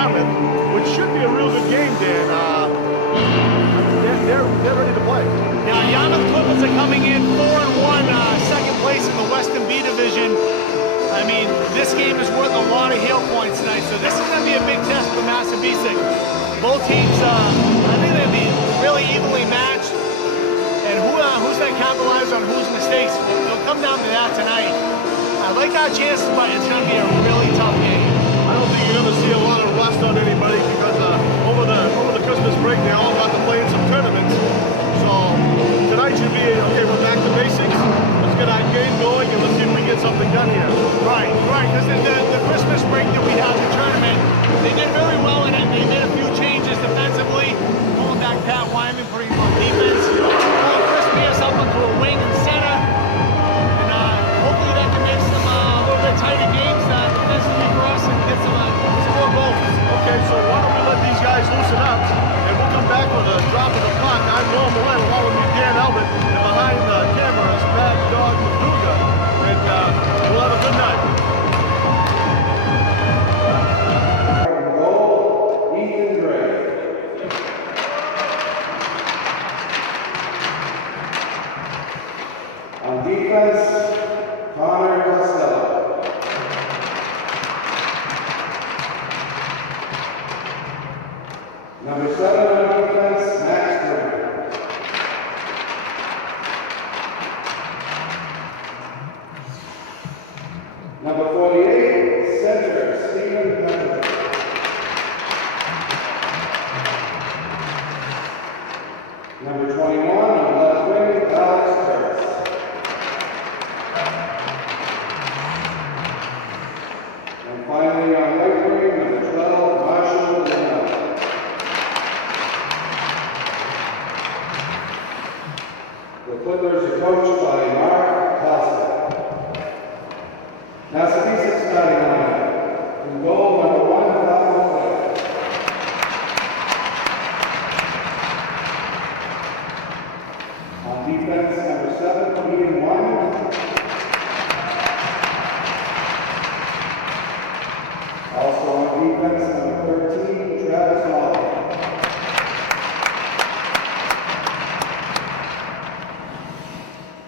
Yarmouth, which should be a real good game, Dan. They're ready to play. Now, Yarmouth Clippers are coming in 4-1, second place in the Western B Division. I mean, this game is worth a lot of heel points tonight, so this is going to be a big test for Massabesic. Both teams, I think they'll be really evenly matched, and who's going to capitalize on whose mistakes? It'll come down to that tonight. I like our chances, but it's going to be a really tough game. I don't think you're going to see a lot of rust on anybody because over the Christmas break, they all got to play in some tournaments. So tonight should be, okay, we're back to basics. Let's get our game going and let's see if we get something done here. Right, because the Christmas break that we had, the tournament, they did very well in it. They made a few changes defensively, pulling back Pat Wyman, putting him on defense, pulling Chris Pierce up into a wing and center, and hopefully that can make some a little bit tighter games defensively for us and get some score goals. Okay, so why don't we let these guys loosen up, and we'll come back with a drop of the puck. I'm Norm Malone, along with me, Dan Albert, and behind the camera is Mad Dog Maduga, and we'll have a good night. On defense, Connor Costello. Number 7 on defense, Max Turner. Number 48, center, Stephen Pemberton. Number 21 on left wing, Alex Kurtz. And finally on right wing, number 12, Marshall Leno. The Clippers are coached by Mark Costa. Massabesic starting lineup. In goal, number 1, Falcon Player. On defense, number 7, Ian Wyman. Also on defense, number 13, Travis Molly.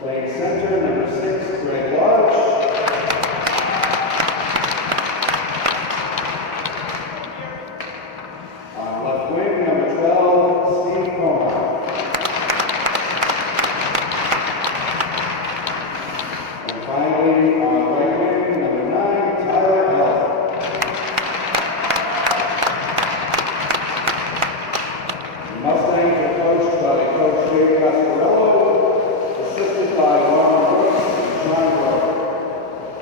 Playing center, number 6, Greg Larch. On left wing, number 12, Steve Comer. And finally, on right wing, number 9, Tyler Heller. The Mustangs are coached by Coach Dave Cascarello, assisted by Ron Royce and John Rowe.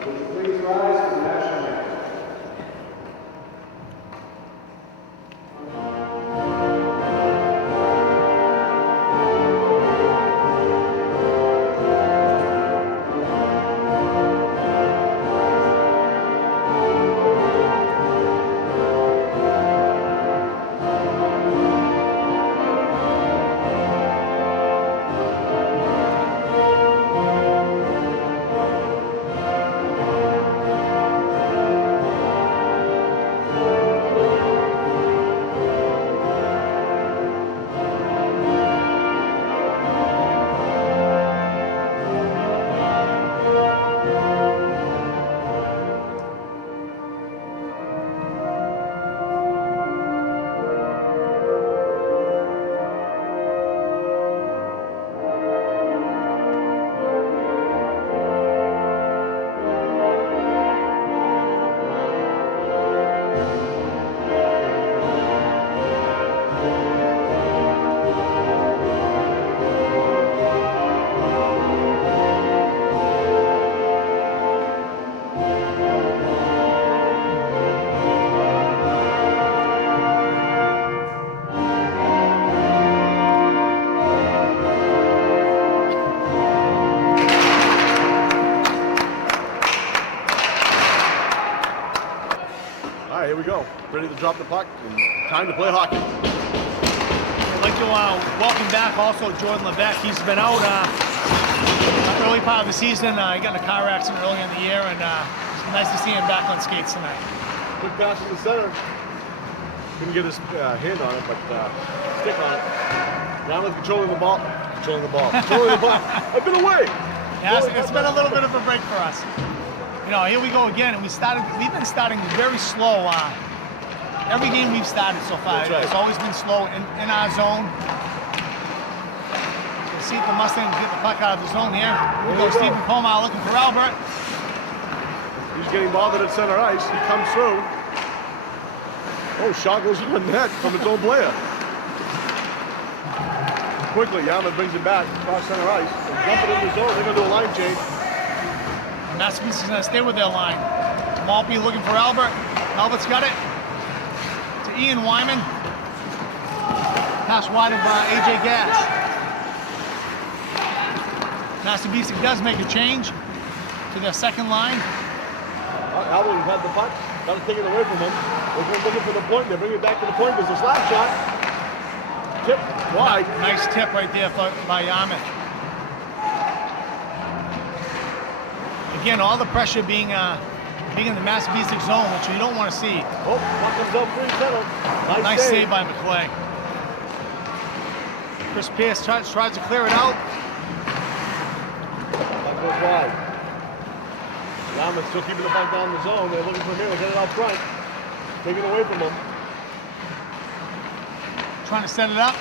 Would you please rise to the national anthem? Here we go. Ready to drop the puck and time to play hockey. I'd like to welcome back also Jordan Lebec. He's been out early part of the season. He got in a car accident earlier in the year, and it's nice to see him back on skates tonight. Good pass in the center. Couldn't get his hand on it, but stick on it. Yarmouth controlling the ball. Controlling the ball. Controlling the ball. I've been away. Yeah, it's been a little bit of a break for us. You know, here we go again, and we've been starting very slow. Every game we've started so far, That's right. It's always been slow in our zone. Let's see if the Mustangs get the puck out of the zone here. Here we go, Stephen Colmar looking for Albert. He's getting bothered at center ice. He comes through. Oh, shot goes on net from its own player. Quickly, Yarmouth brings it back across center ice. And dump it in the zone. They're going to do a line change. Massabesic is going to stay with their line. Maltby looking for Albert. Albert's got it. To Ian Wyman. Pass wide of AJ Gass. Massabesic does make a change to their second line. Albert had the puck. Got to take it away from him. They're looking for the point. They bring it back to the point. There's a slap shot. Tip wide. Nice tip right there by Yarmouth. Again, all the pressure being in the Massabesic zone, which you don't want to see. Oh, puck comes up free center. Nice save by McClay. Chris Pierce tries to clear it out. Puck goes wide. Yarmouth still keeping the puck down the zone. They're looking for him. Get it out front. Take it away from him. Trying to set it up.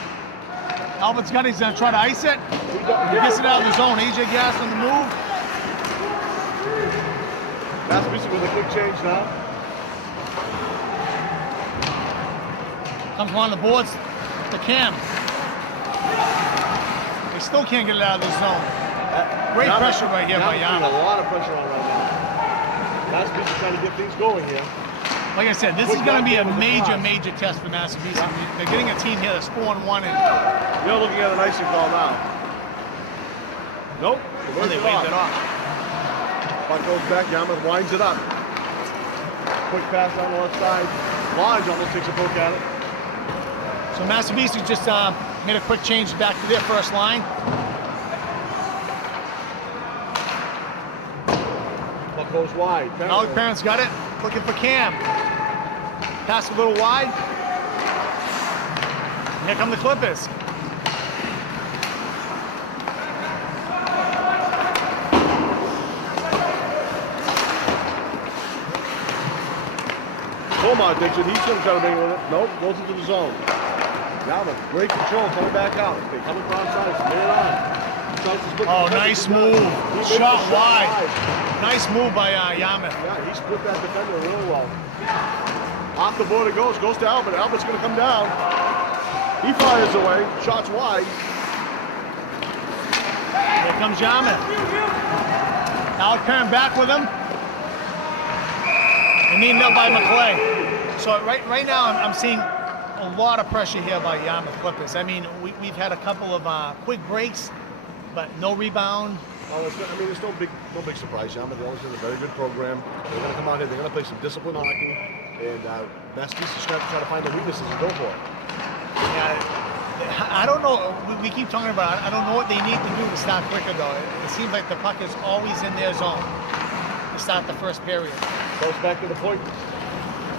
Albert's got it. He's going to try to ice it. He gets it out of the zone. AJ Gass on the move. Massabesic with a quick change now. Comes along the boards to Cam. They still can't get it out of the zone. Great pressure right here by Yarmouth. A lot of pressure on right now. Massabesic trying to get things going here. Like I said, this is going to be a major test for Massabesic. They're getting a team here that's 4-1. You're looking at an icing call now. Nope. They waved it off. Puck goes back. Yarmouth winds it up. Quick pass on the left side. Lodge almost takes a poke at it. So Massabesic just made a quick change back to their first line. Puck goes wide. Alec Parent's got it. Looking for Cam. Pass a little wide. Here come the Clippers. Colmar takes it. He's going to try to bring it with it. Nope. Goes into the zone. Yarmouth, great control. Coming back out. They come across side. Spin it on. Oh, nice move. Shot wide. Nice move by Yarmouth. Yeah, he split that defender real well. Off the board it goes. Goes to Albert. Albert's going to come down. He fires away. Shots wide. Here comes Yarmouth. Alec Parent back with him. And needed up by McClay. So right now I'm seeing a lot of pressure here by Yarmouth Clippers. I mean, we've had a couple of quick breaks, but no rebound. Well, it's no big surprise. Yarmouth always has a very good program. They're going to come out here. They're going to play some disciplined hockey, and Massabesic's going to try to find the weaknesses and go for it. Yeah, I don't know. We keep talking about it. I don't know what they need to do to start quicker, though. It seems like the puck is always in their zone to start the first period. Goes back to the point.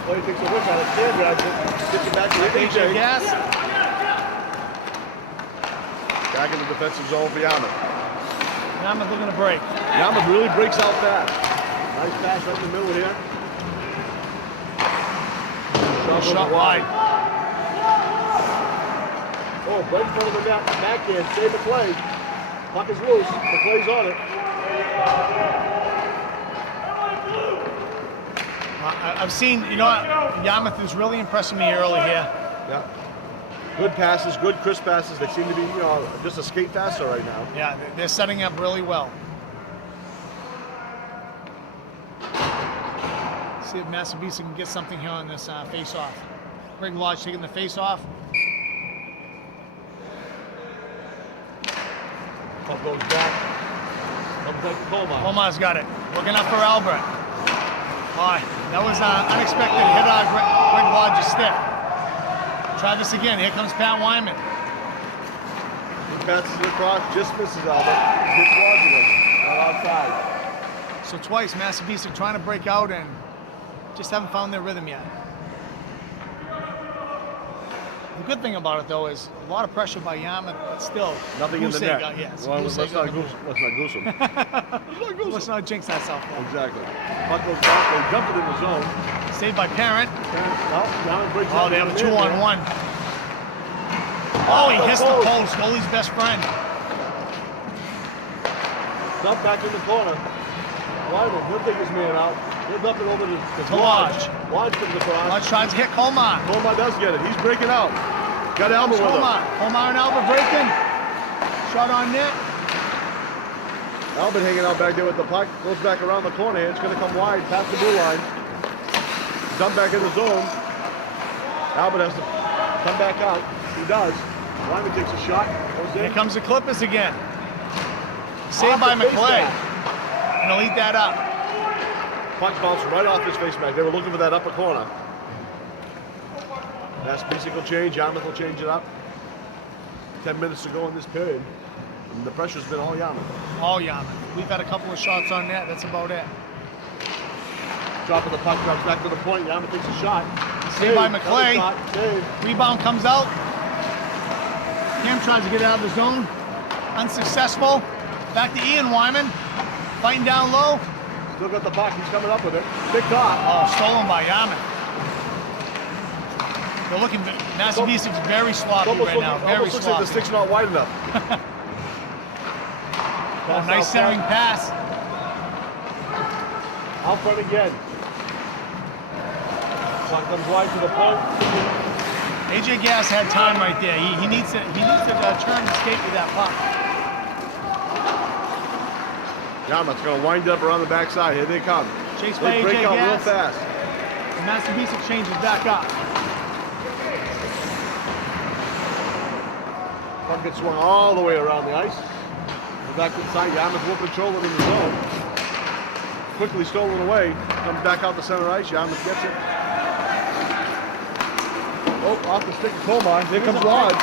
Player takes a whiff at it. Stand grabs it. Gets it back to AJ Gass. Back in the defensive zone for Yarmouth. Yarmouth looking to break. Yarmouth really breaks out fast. Nice pass right in the middle here. Shot wide. Oh, right in front of the net. Backhand. Save McClay. Puck is loose. McClay's on it. I've seen, Yarmouth is really impressing me early here. Yeah. Good passes, good crisp passes. They seem to be, just a skate faster right now. Yeah, they're setting up really well. See if Massabesic can get something here on this face-off. Greg Lodge taking the face-off. Puck goes back. Comes back to Colmar. Colmar's got it. Looking up for Albert. Boy, that was unexpected. Hit Greg Lodge's stick. Try this again. Here comes Pat Wyman. He passes it across, just misses Albert. Hits Lodge again. Outside. So twice, Massabesic trying to break out and just haven't found their rhythm yet. The good thing about it, though, is a lot of pressure by Yarmouth, but still. Nothing in the net. Yes. Well, let's not goose him. Let's not jinx ourselves. Exactly. Puck goes back. They dump it in the zone. Saved by Parent. Yarmouth breaks Oh, out they have a in 2-on-1. Oh, he hits the post. Goalie's best friend. Dump back in the corner. Lyman, he'll take his man out. He'll dump it over to Lodge. Lodge comes across. Lodge tries to hit Colmar. Colmar does get it. He's breaking out. Got Alba with him. Colmar and Alba breaking. Shot on net. Albert hanging out back there with the puck. Goes back around the corner here. It's going to come wide past the blue line. Dump back in the zone. Albert has to come back out. He does. Lyman takes a shot. Goes in. Here comes the Clippers again. Saved by McClay. And he'll eat that up. Puck bounced right off his face mask. They were looking for that upper corner. Massabesic will change. Yarmouth will change it up. 10 minutes to go in this period. And the pressure's been all Yarmouth. All Yarmouth. We've had a couple of shots on net. That's about it. Dropping the puck, drops back to the point. Yarmouth takes a shot. Saved by McClay. Save. Rebound comes out. Cam tries to get out of the zone. Unsuccessful. Back to Ian Wyman. Fighting down low. Still got the puck. He's coming up with it. Big top. Oh, stolen by Yarmouth. They're looking. Massabesic's very sloppy right now. Very almost looks like sloppy. the stick's not wide enough. Oh, nice centering pass. Out front again. Puck comes wide to the point. AJ Gass had time right there. He needs to turn and skate with that puck. Yarmouth's going to wind up around the backside. Here they come. Chased by They AJ break out real Gass. fast. And Massabesic changes back up. Puck gets swung all the way around the ice. Go back inside. Yarmouth will control it in the zone. Quickly stolen away. Comes back out the center ice. Yarmouth gets it. Oh, off the stick of Colmar. Here comes Lodge.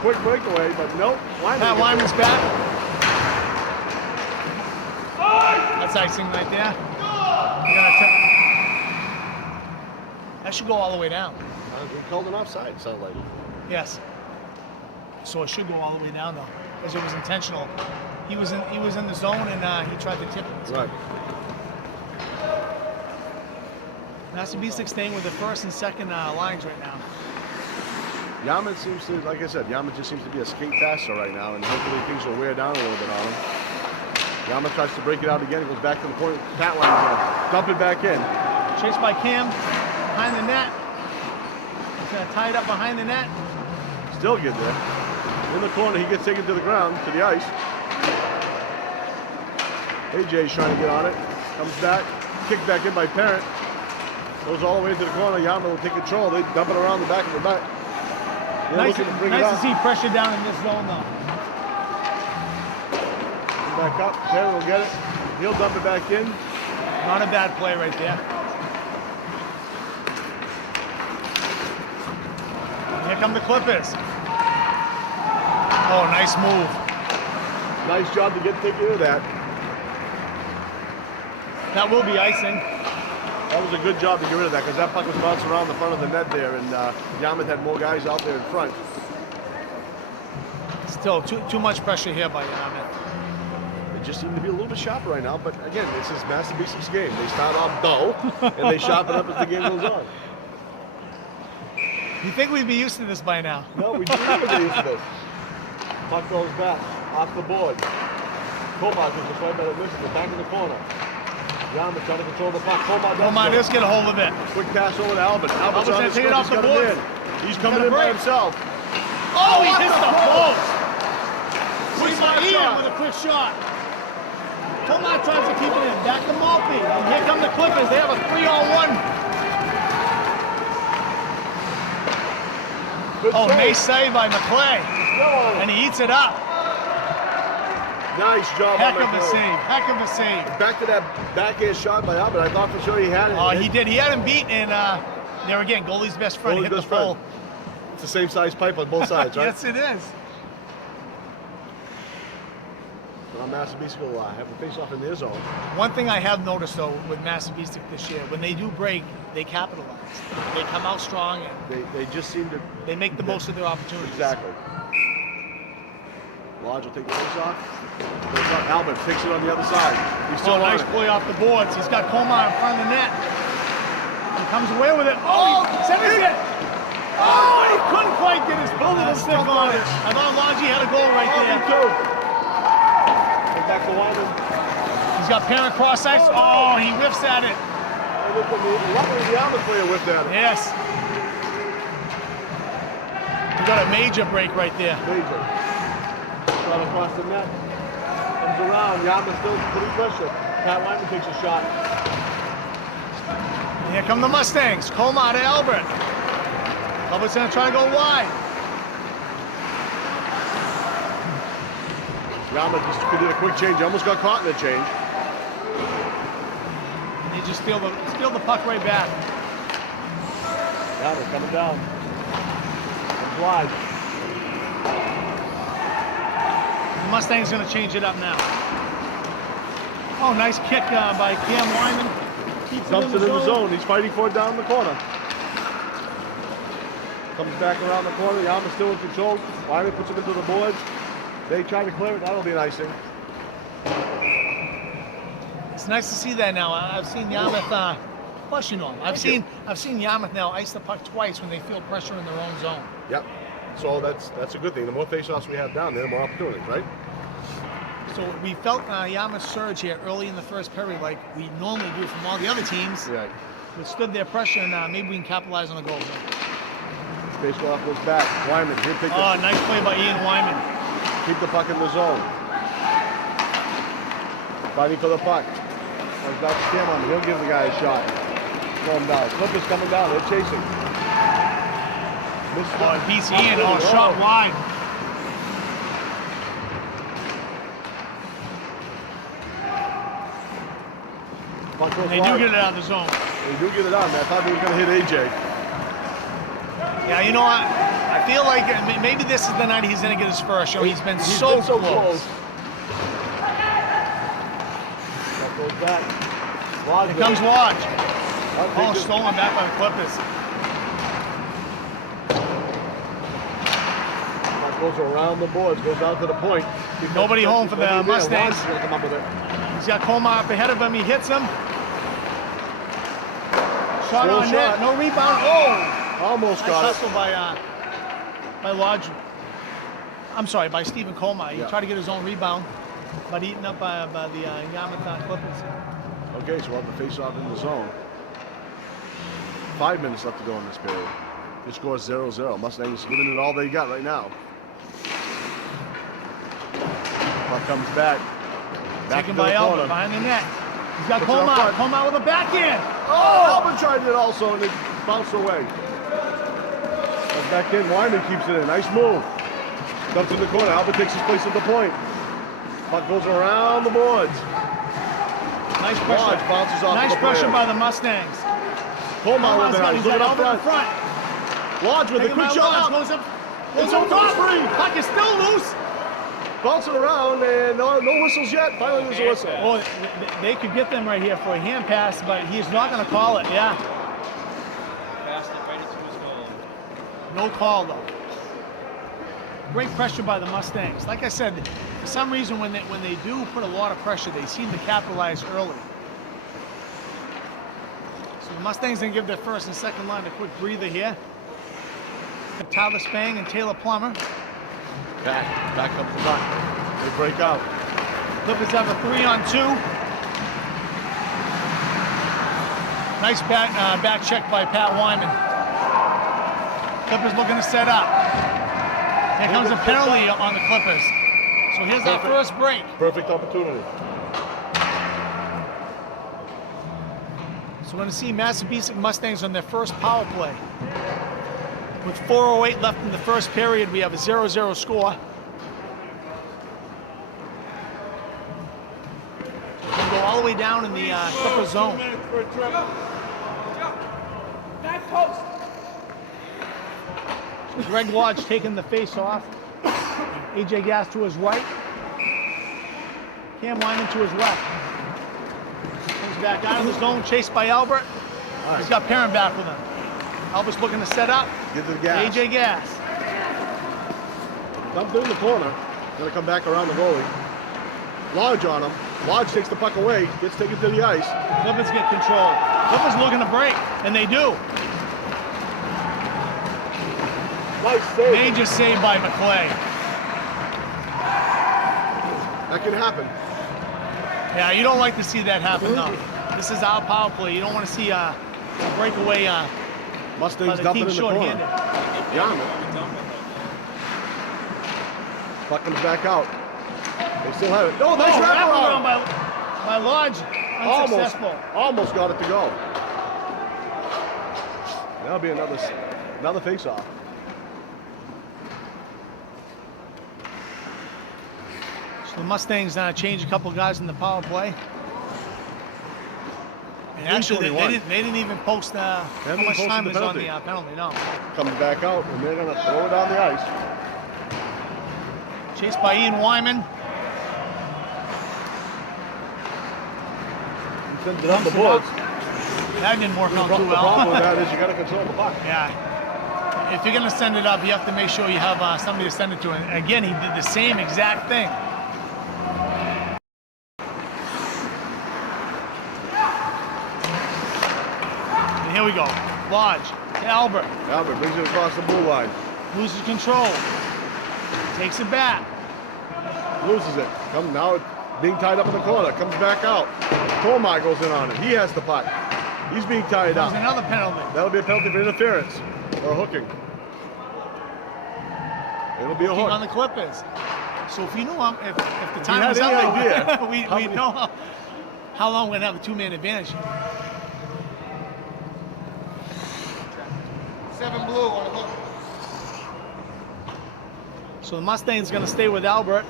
Quick breakaway, but nope. Pat Wyman's back. That's icing right there. That should go all the way down. We called an offside, it sounded like. Yes. So it should go all the way down though, because it was intentional. He was in the zone and he tried to tip it. Right. Massabesic staying with the first and second lines right now. Yarmouth seems to, like I said, Yarmouth just seems to be a skate faster right now, and hopefully things will wear down a little bit on him. Yarmouth tries to break it out again. It goes back to the point. Pat Lyman's dump it back in. Chased by Cam behind the net. He's gonna tie it up behind the net. Still good there. In the corner, he gets taken to the ground, to the ice. AJ's trying to get on it. Comes back. Kicked back in by Parent. Goes all the way into the corner. Yarmouth will take control. They dump it around the back of the net. Nice to see pressure down in this zone though. Back up. Parent will get it. He'll dump it back in. Not a bad play right there. Here come the Clippers. Oh, nice move. Nice job to get taken into that. That will be icing. That was a good job to get rid of that, because that puck was bouncing around the front of the net there, and Yarmouth had more guys out there in front. Still, too much pressure here by Yarmouth. They just seem to be a little bit sharper right now, but again, this is Massabesic's game. They start off dull, and they sharpen up as the game goes on. You think we'd be used to this by now? No, we didn't even get used to this. Puck goes back, off the board. Colmar is just right by the misses, back in the corner. Yarmouth trying to control the puck. Colmar does get a hold of it. Quick pass over to Albert. Albert's on gonna the take it off the board. He's coming in by himself. Oh, he hits the post. Quick Ian with a quick shot. Colmar tries to keep it in. Back to Maltby. And here come the Clippers. They have a 3-on-1. Oh, nice save by McClay. And he eats it up. Nice job. Heck of a save. Heck of a save. Back to that backhand shot by Albert. I thought for sure he had it. Oh, he did. He had him beat, and there again, goalie's best friend hit the pole. It's the same size pipe on both sides, right? Yes, it is. Massabesic will have the face-off in their zone. One thing I have noticed though with Massabesic this year, when they do break, they capitalize. They come out strong and They just seem to... they make the most of their opportunities. Exactly. Lodge will take the face-off. Albert takes it on the other side. He's still on nice it. play off the boards. He's got Colmar in front of the net. He comes away with it. Oh, centers it. Oh, he couldn't quite get his foot and stick on it. I thought Lodge had a goal right there. Back to Wyman. He's got parent cross ice. Oh, he whiffs at it. Luckily, the Yarmouth player whipped at it. Yes. We got a major break right there. Major. Shot across the net. Comes around. Yarmouth still putting pressure. Pat Wyman takes a shot. Here come the Mustangs. Colmar to Albert. Albert's gonna try to go wide. Yarmouth just did a quick change. He almost got caught in the change. And he just steal the puck right back. Yarmouth coming down. Comes wide. The Mustang's gonna change it up now. Oh, nice kick by Cam Wyman. Keeps Dumps it in the zone. He's fighting for it down the corner. Comes back around the corner. Yarmouth still in control. Wyman puts it into the boards. They try to clear it. That'll be an icing. It's nice to see that now. I've seen Yarmouth plus, you know, I've seen Yarmouth now ice the puck twice when they feel pressure in their own zone. Yep. So that's a good thing. The more face-offs we have down there, the more opportunities, right? So we felt Yarmouth surge here early in the first period, like we normally do from all the other teams. Right. Withstood their pressure, and maybe we can capitalize on the goal. Face-off goes back. Wyman here take Oh, nice play by Ian Wyman. Keep the puck in the zone. Fighting for the puck. Comes back to Cam. He'll give the guy a shot. Throw him down. Clippers coming down. They're chasing. Oh, it beats Ian. Oh, shot wide. They do get it out of the zone. They do get it out, man. I thought they were going to hit AJ. Yeah, you know what? I feel like maybe this is the night he's going to get his first show. He's been so close. That goes back. Here comes Lodge. Oh, stolen back by the Clippers. That goes around the boards, goes out to the point. Nobody home for the Mustangs. Lodge is gonna come up with it. He's got Colmar up ahead of him. He hits him. Shot Still on shot. net. No rebound. Oh! Almost got Nice it. hustle by Lodge. I'm sorry, by Stephen Colmar. He Yeah. tried to get his own rebound, but eaten up by the Yarmouth Clippers. Okay, so we'll have the face-off in the zone. 5 minutes left to go in this period. The score is 0-0. Mustangs giving it all they got right now. Puck comes back. Taken into by the Albert corner. behind the net. He's got Puts it up Colmar. front. Colmar with a backhand. Oh, Albert tried it also, and it bounced away. Comes back in. Wyman keeps it in. Nice move. Comes in the corner. Albert takes his place at the point. Puck goes around the boards. Nice pressure. Lodge bounces off Nice the pressure player. by the Mustangs. Colmar with it. He's He's looking got up Albert in front. front. Lodge with a Taken by quick shot Lodge. out. Goes up. It's Goes up a top. free. Puck is still loose. Bouncing around, and no whistles yet. Finally, there's a whistle. Oh, they could get them right here for a hand pass, but he's not going to call it. Yeah. Passed it right into his goal. No call though. Great pressure by the Mustangs. Like I said, for some reason when they do put a lot of pressure, they seem to capitalize early. So the Mustangs gonna give their first and second line a quick breather here. Tyler Spang and Taylor Plummer. Back up the puck. They break out. Clippers have a 3-on-2. Nice back check by Pat Wyman. Clippers looking to set up. Here comes a penalty on the Clippers. So here's our first break. Perfect opportunity. So we're going to see Massabesic Mustangs on their first power play. With 4:08 left in the first period, we have a 0-0 score. We'll go all the way down in the Clipper zone. Greg Lodge taking the face off. AJ Gass to his right. Cam Wyman to his left. Comes back out of the zone, chased by Albert. All He's right. got Perrin back with him. Albert's looking to set up. Get to the gas. AJ Gas. Dumped it in the corner. Gonna come back around the goalie. Lodge on him. Lodge takes the puck away. Gets taken to the ice. Clippers get control. Clippers looking to break, and they do. Nice save. Major save by McClay. That can happen. Yeah, you don't like to see that happen, though. This is our power play. You don't want to see a breakaway by Mustangs the dumping team in the corner. shorthanded. Yarmouth. Puck comes back out. They still have it. No, nice wraparound. by Lodge. Unsuccessful. Almost got it to go. That'll be another face-off. So the Mustangs change a couple guys in the power play. And actually, they didn't even post how haven't much posted time the is on the penalty. penalty. No. Comes back out, and they're gonna throw it on the ice. Chased by Ian Wyman. He sends it on the boards. That didn't work out The too problem with well. that is you gotta control the puck. Yeah. If you're going to send it up, you have to make sure you have somebody to send it to. And again, he did the same exact thing. And here we go. Lodge to Albert. Albert brings it across the blue line. Loses control. Takes it back. Loses it. Now it's being tied up in the corner. Comes back out. Colmar goes in on it. He has the puck. He's being tied There's up. another penalty. That'll be a penalty for interference or hooking. It'll be a Hooking hook. on the Clippers. So if you knew if the time had was any up, idea we how many- know how long we're going to have a two-man advantage. 7 blue on the hook. So the Mustangs going to stay with Albert,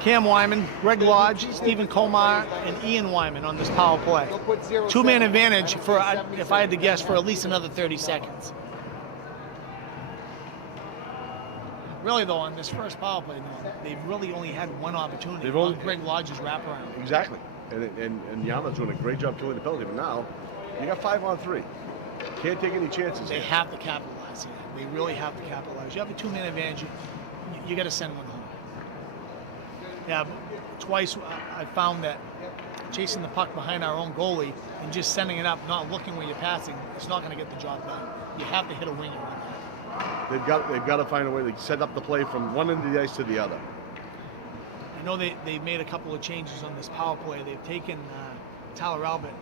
Cam Wyman, Greg Lodge, Stephen Colmar, and Ian Wyman on this power play. They'll put 0 Two-man advantage for, if I had to guess, for at least another 30 seconds. Really, though, on this first power play, they've really only had one opportunity. They've only- on Greg Lodge's wraparound. Exactly. And Yarmouth's doing a great job killing the penalty. But now, you got 5-on-3. Can't take any chances. They here. have to capitalize here. They really have to capitalize. You have a two-man advantage. You got to send one home. Yeah, twice I found that chasing the puck behind our own goalie and just sending it up, not looking where you're passing, it's not going to get the job done. You have to hit a winger on that. They've got to find a way to set up the play from one end of the ice to the other. I know they've made a couple of changes on this power play. They've taken Tyler Albert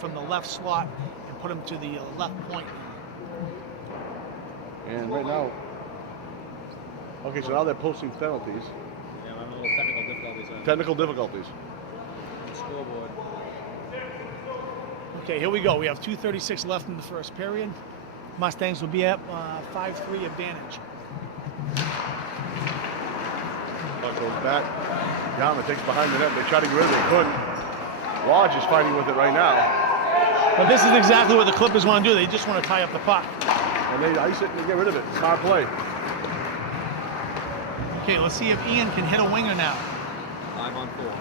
from the left slot and put him to the left point. And right now, okay, so now they're posting penalties, Yeah, I'm having a little technical difficulties on technical difficulties. the scoreboard. Okay, here we go. We have 2:36 left in the first period. Mustangs will be at 5-3 advantage. Puck goes back. Yarmouth takes behind the net. They try to get rid of it. They couldn't. Lodge is fighting with it right now. But this is exactly what the Clippers want to do. They just want to tie up the puck. And they ice it and they get rid of it. Smart play. Okay, let's see if Ian can hit a winger now. 5-on-4.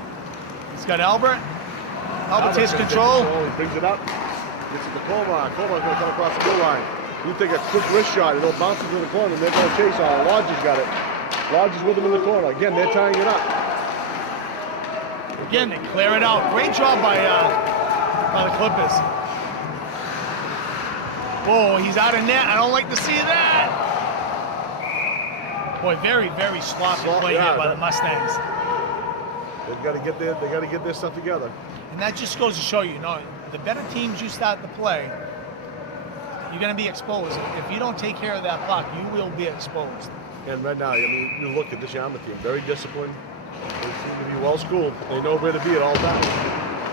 He's got Albert. Albert takes gonna take control. He brings it up. Gets it to Colmar. Colmar's going to come across the blue line. You take a quick wrist shot. It'll bounce into the corner. They're going to chase on it. Lodge has got it. Lodge is with him in the corner. Again, they're tying it up. Again, they clear it out. Great job by the Clippers. Oh, he's out of net. I don't like to see that. Boy, very, very sloppy play here by the Mustangs. They've got to get their stuff together. And that just goes to show you, the better teams you start to play, you're going to be exposed. If you don't take care of that puck, you will be exposed. And right now, I mean, you look at this Yarmouth team, very disciplined. They seem to be well schooled. They know where to be at all times.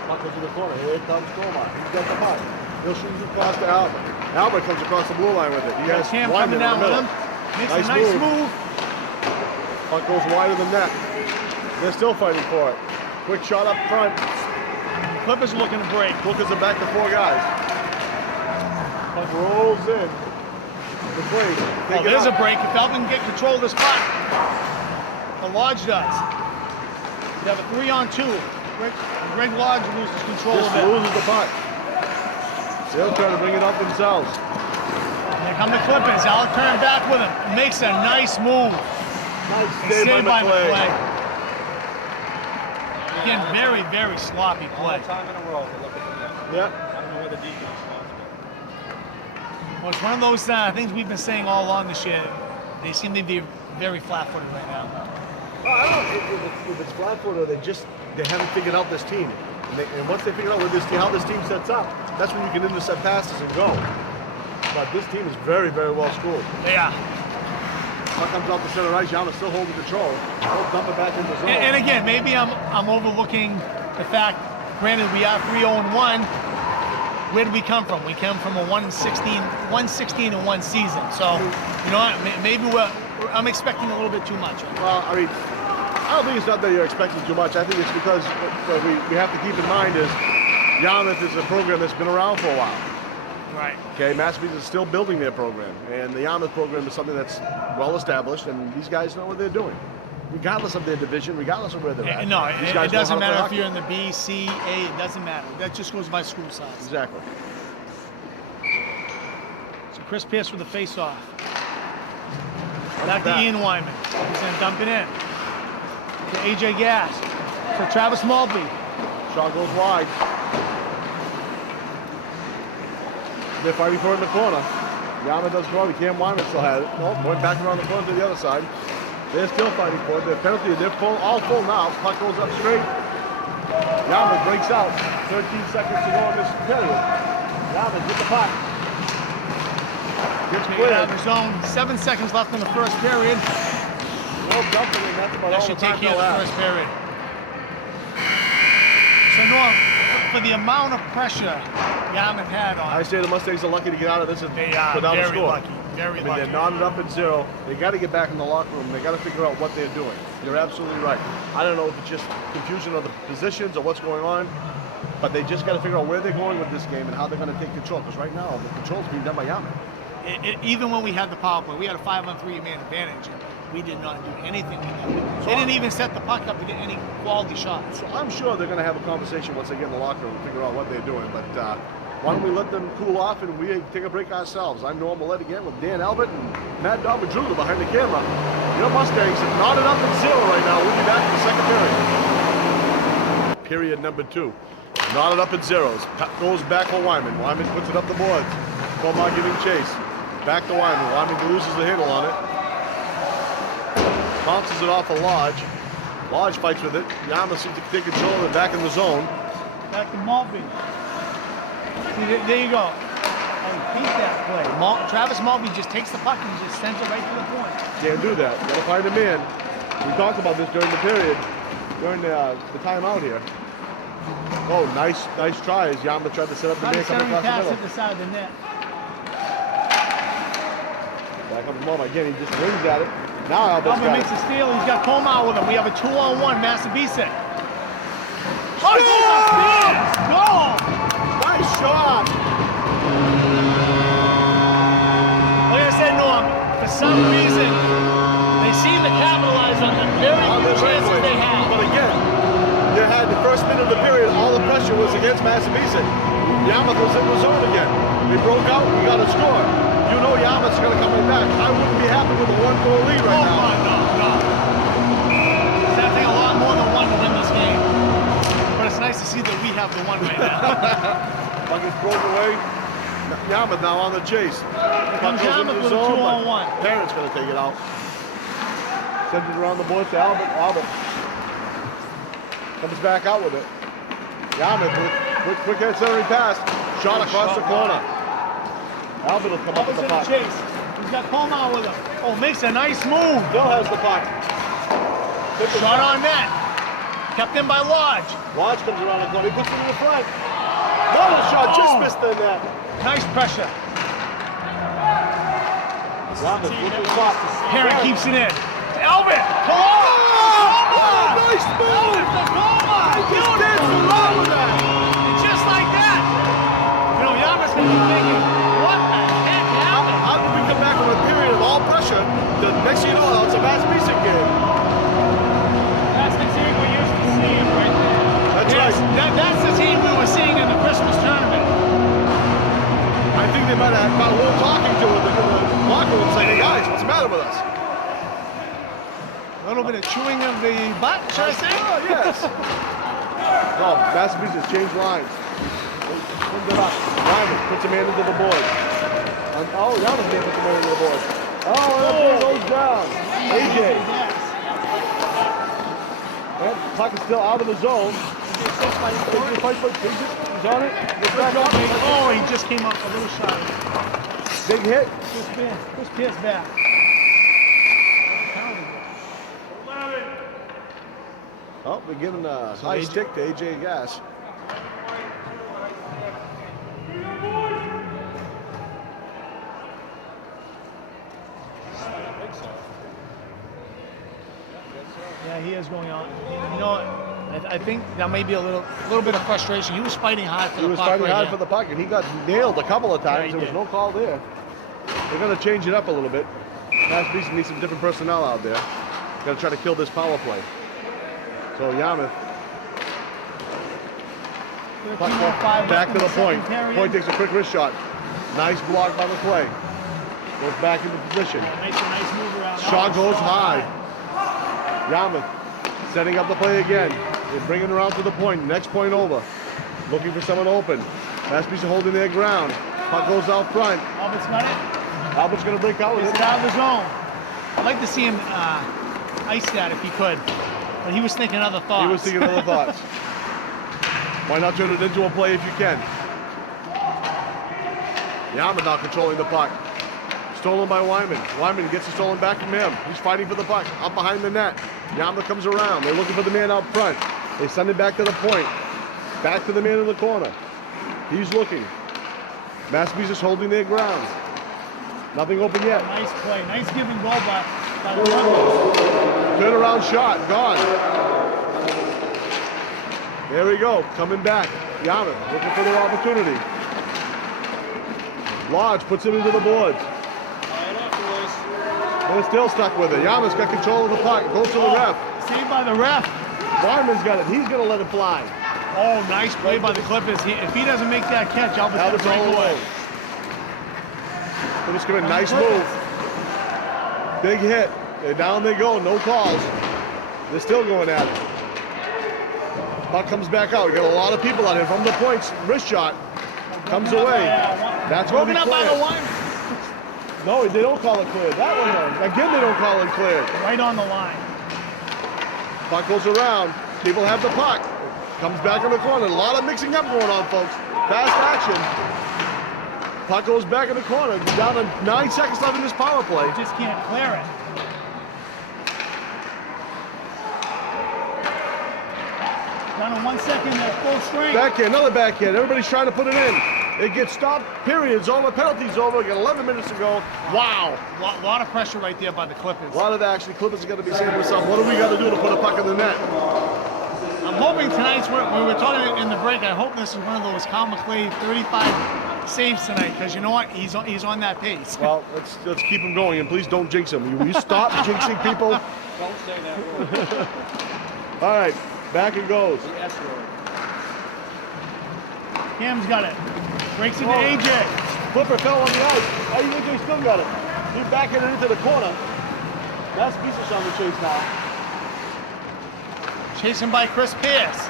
Puck goes to the corner. Here comes Colmar. He's got the puck. He'll shoot it across to Albert. Albert comes across the blue line with it. He has Cam Wyman coming in the down with middle. him. Makes a nice move. Puck goes wider than that. They're still fighting for it. Quick shot up front. Clippers looking to break. Clippers are back to 4 guys. Puck rolls in. The break. Oh, there's a break. If Alvin can get control of this puck, the Lodge does. You have a 3-on-2. Greg Lodge loses control Just of it. loses the puck. They'll try to bring it up themselves. Here come the Clippers. Alec turn back with him. Makes a nice move. Nice Saved by McClay. McClay. Again, very, very sloppy All play. the time in the world to look at the net. Yeah. I don't know where the defense was, Well, it's one of those things we've been saying all along this year. They seem to be very flat-footed right now. Well, I don't know if it's flat-footed or they haven't figured out this team. And once they figure out how this team sets up, that's when you can intercept passes and go. But this team is very, very well schooled. Yeah. Puck comes out the center ice, Yarmouth still holding control. They'll dump it back in the zone. And again, maybe I'm overlooking the fact, granted we are 3-0-1, where did we come from? We came from a 116-1 season. So, you know what, maybe I'm expecting a little bit too much. Well, I mean, I don't think it's not that you're expecting too much. I think it's because what we have to keep in mind is Yarmouth is a program that's been around for a while. Right. Okay, Massabesic is still building their program, and the Yarmouth program is something that's well established, and these guys know what they're doing, regardless of their division, regardless of where they're at. No, These it guys know doesn't how to play matter if hockey. you're in the B, C, A, it doesn't matter. That just goes by school size. Exactly. So Chris Pierce with the face-off. Back to Ian Wyman. He's going to dump it in. To AJ Gass. For Travis Maltby. Shot goes wide. They're fighting for it in the corner. Yarmouth does go. Cam Wyman still had it. No, went back around the corner to the other side. They're still fighting for it. Their penalty, they're all full now. Puck goes up straight. Yarmouth breaks out. 13 seconds to go in this period. Yarmouth get the puck. Gets Take it out cleared. of the zone. 7 seconds left in the first period. No dumping, and that's about That all should the take time care of they'll the have. first period. So Norm, for the amount of pressure Yarmouth had on, I say the Mustangs are lucky to get out of this they are without a very score. lucky. Very I mean, lucky. they're knotted up at 0. They got to get back in the locker room. They got to figure out what they're doing. You're absolutely right. I don't know if it's just confusion of the positions or what's going on, but they just got to figure out where they're going with this game and how they're going to take control. Because right now, the control's being done by Yarmouth. Even when we had the power play, we had a 5-on-3 man advantage. We did not do anything with them. They didn't even set the puck up to get any quality shots. So I'm sure they're going to have a conversation once they get in the locker room and figure out what they're doing. But why don't we let them cool off and we take a break ourselves? I'm Norm Millett again with Dan Albert and Matt Dalmadruga behind the camera. Your Mustangs are knotted up at 0 right now. We'll be back in the second period. Period number 2. Knotted up at 0s. Goes back for Wyman. Wyman puts it up the boards. Comar giving chase. Back to Wyman. Wyman loses the handle on it. Bounces it off of Lodge. Lodge fights with it. Yarmouth seems to take control of it back in the zone. Back to Maltby. There you go. I hate that play. Travis Maltby just takes the puck and just sends it right to the point. Can't do that. Got to find a man. We talked about this during the period, during the timeout here. Oh, nice try as Yarmouth tried to set up the Not a man coming centering across pass the at middle. the side of the net. Back up the moment. Again, he just wings at it. Now Albert's Albert got makes it. a steal. He's got Comar with him. We have a 2-on-1 Massabesic. Oh, goal! Nice shot! Like I said, Norm, for some reason, they seem to capitalize on the very few chances they have. But again, they had the first minute of the period, all the pressure was against Massabesic. Yarmouth was in the zone again. We broke out, we got a score. You know Yarmouth's going to come right back. I wouldn't be happy with a 1-goal lead right now. No. It's going to take a lot more than one to win this game. But it's nice to see that we have the one right now. Puck is broken away. Yarmouth now on the chase. Puck goes Yarmouth into the with a zone, 2-on-1. but Parent's going to take it out. Sends it around the boards to Albert. Albert comes back out with it. Yarmouth with quick head centering pass. Shot across the corner. Albert will come up with the puck. Chase. He's got Comar with him. Oh, makes a nice move. Still has the puck. Shot on net. Kept in by Lodge. Lodge comes around the corner. He puts it in the front. Another shot just missed the net. Nice pressure. Yarmouth with the spot. Parent keeps it in. Albert! Nice move! He just danced around with that. Just like that. You know, Yarmouth's going to be thinking, what the heck happened? How did we come back from a period of all pressure to next thing you know, it's a Massabesic game? That's the team we used to see. little bit of chewing of the butt, should I say? Oh, yes. No, Massabesic changed lines. Turned it up. Wyman puts a man into the board. Oh, Yarmouth man puts a man into the board. Oh, and the ball goes down. AJ. And puck is still out of the zone. He's on it. Gets back up. Oh, he just came up a little shy. Big hit. Chris Pierce back. Oh, they're giving a high stick to AJ Gas. Yeah, he is going on. You know, I think that may be a little bit of frustration. He was fighting hard for the puck. He was fighting hard here. for the puck, and he got nailed a couple of times. he There was did. no call there. They're going to change it up a little bit. Massabesic needs some different personnel out there. Got to try to kill this power play. So Yarmouth back to the point. Point takes a quick wrist shot. Nice block by the play. Goes back into position. Nice move around. Shot goes high. Yarmouth setting up the play again. They're bringing it around to the point. Next point over. Looking for someone open. Massabesic holding their ground. Puck goes out front. Albert's got it. Albert's going to break out with Gets it. it out of the zone. I'd like to see him ice that if he could. But he was thinking other thoughts. He was thinking other thoughts. Why not turn it into a play if you can? Yarmouth now controlling the puck. Stolen by Wyman. Wyman gets it stolen back from him. He's fighting for the puck. Up behind the net. Yarmouth comes around. They're looking for the man out front. They send it back to the point. Back to the man in the corner. He's looking. Massabesic holding their ground. Nothing open yet. Nice play. Nice give and go by the Runnels. Turnaround shot. Gone. There we go. Coming back. Yarmouth looking for their opportunity. Lodge puts him into the boards. They're still stuck with it. Yarmouth's got control of the puck. Goes to the ref. Saved by the ref. Wyman's got it. He's going to let it fly. Oh, nice play by the Clippers. If he doesn't make that catch, Albert's going to Albert's break all away. alone. They're just giving a nice move. Big hit. Down they go. No calls. They're still going at it. Puck comes back out. We got a lot of people out here from the points. Wrist shot. Comes away. That's going to be Broken up by the cleared. one. No, they don't call it cleared. That one, though. Again, they don't call it cleared. Right on the line. Puck goes around. People have the puck. Comes back in the corner. A lot of mixing up going on, folks. Fast action. Puck goes back in the corner. Down to 9 seconds left in this power play. Just can't clear it. Down to 1 second at full strength. Backhand, another backhand. Everybody's trying to put it in. It gets stopped. Period's over. Penalty's over. We got 11 minutes to go. Wow. A lot of pressure right there by the Clippers. A lot of action. Clippers are going to be saying to themselves, what do we got to do to put a puck in the net? I'm hoping tonight's, we were talking in the break, I hope this is one of those Kyle McClay 35 saves tonight, because you know what? He's on that pace. Well, let's keep him going, and please don't jinx him. Will you stop jinxing people? Don't say that word. All right, back it goes. The S word. Cam's got it. Breaks into Oh. AJ. Flipper fell on the ice. AJ still got it. He's backing it into the corner. That's Massabesic on the chase now. Chasing by Chris Pierce.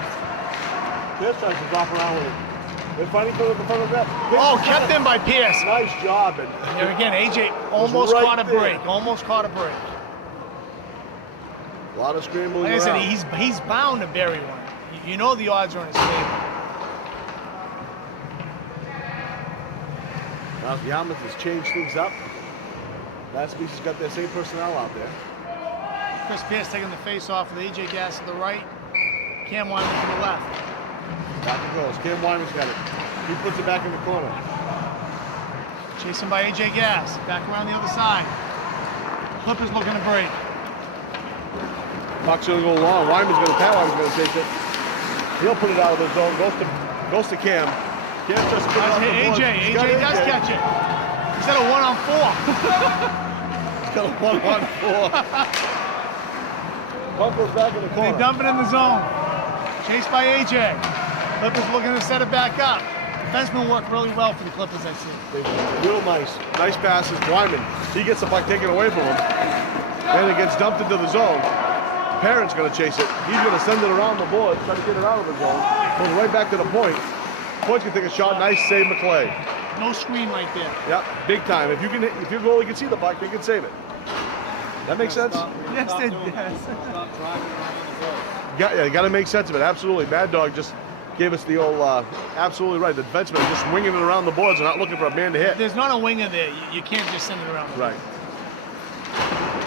Pierce tries to drop around with it. They're fighting for the front of that. Oh, kept in by Pierce. Nice job. And Here again, AJ almost right caught a there. break. Almost caught a break. a lot of scrambling Like I around. said, he's bound to bury one. You know the odds are in his favor. Now, Yarmouth has changed things up. Massabesic's got their same personnel out there. Chris Pierce taking the face off with AJ Gas to the right. Cam Wyman to the left. Back it goes. Cam Wyman's got it. He puts it back in the corner. Chasing by AJ Gas. Back around the other side. Clippers looking to break. Puck's gonna go long. Wyman's gonna take it. He'll put it out of the zone. Goes to Cam. Cam just put it Nice off the hit, boards. AJ. He's got AJ does catch it. He's got a 1-on-4. He's got a 1-on-4. Puck goes back in the They corner. dump it in the zone. Chased by AJ. Clippers looking to set it back up. Defensemen work really well for the Clippers, I see. Real nice. Nice passes. Wyman. He gets the puck taken away from him. Then it gets dumped into the zone. Parent's going to chase it. He's going to send it around the board, try to get it out of the zone. Goes right back to the point. Point can take a shot. Nice save, McClay. No screen right there. Yep, big time. If your goalie can see the puck, they can save it. That makes sense? Yes, it does. Stop driving around the goal. You got to make sense of it. Absolutely. Mad Dog just gave us the old, absolutely right. The defenseman just winging it around the boards and not looking for a man to hit. There's not a winger there. You can't just send it around. Right.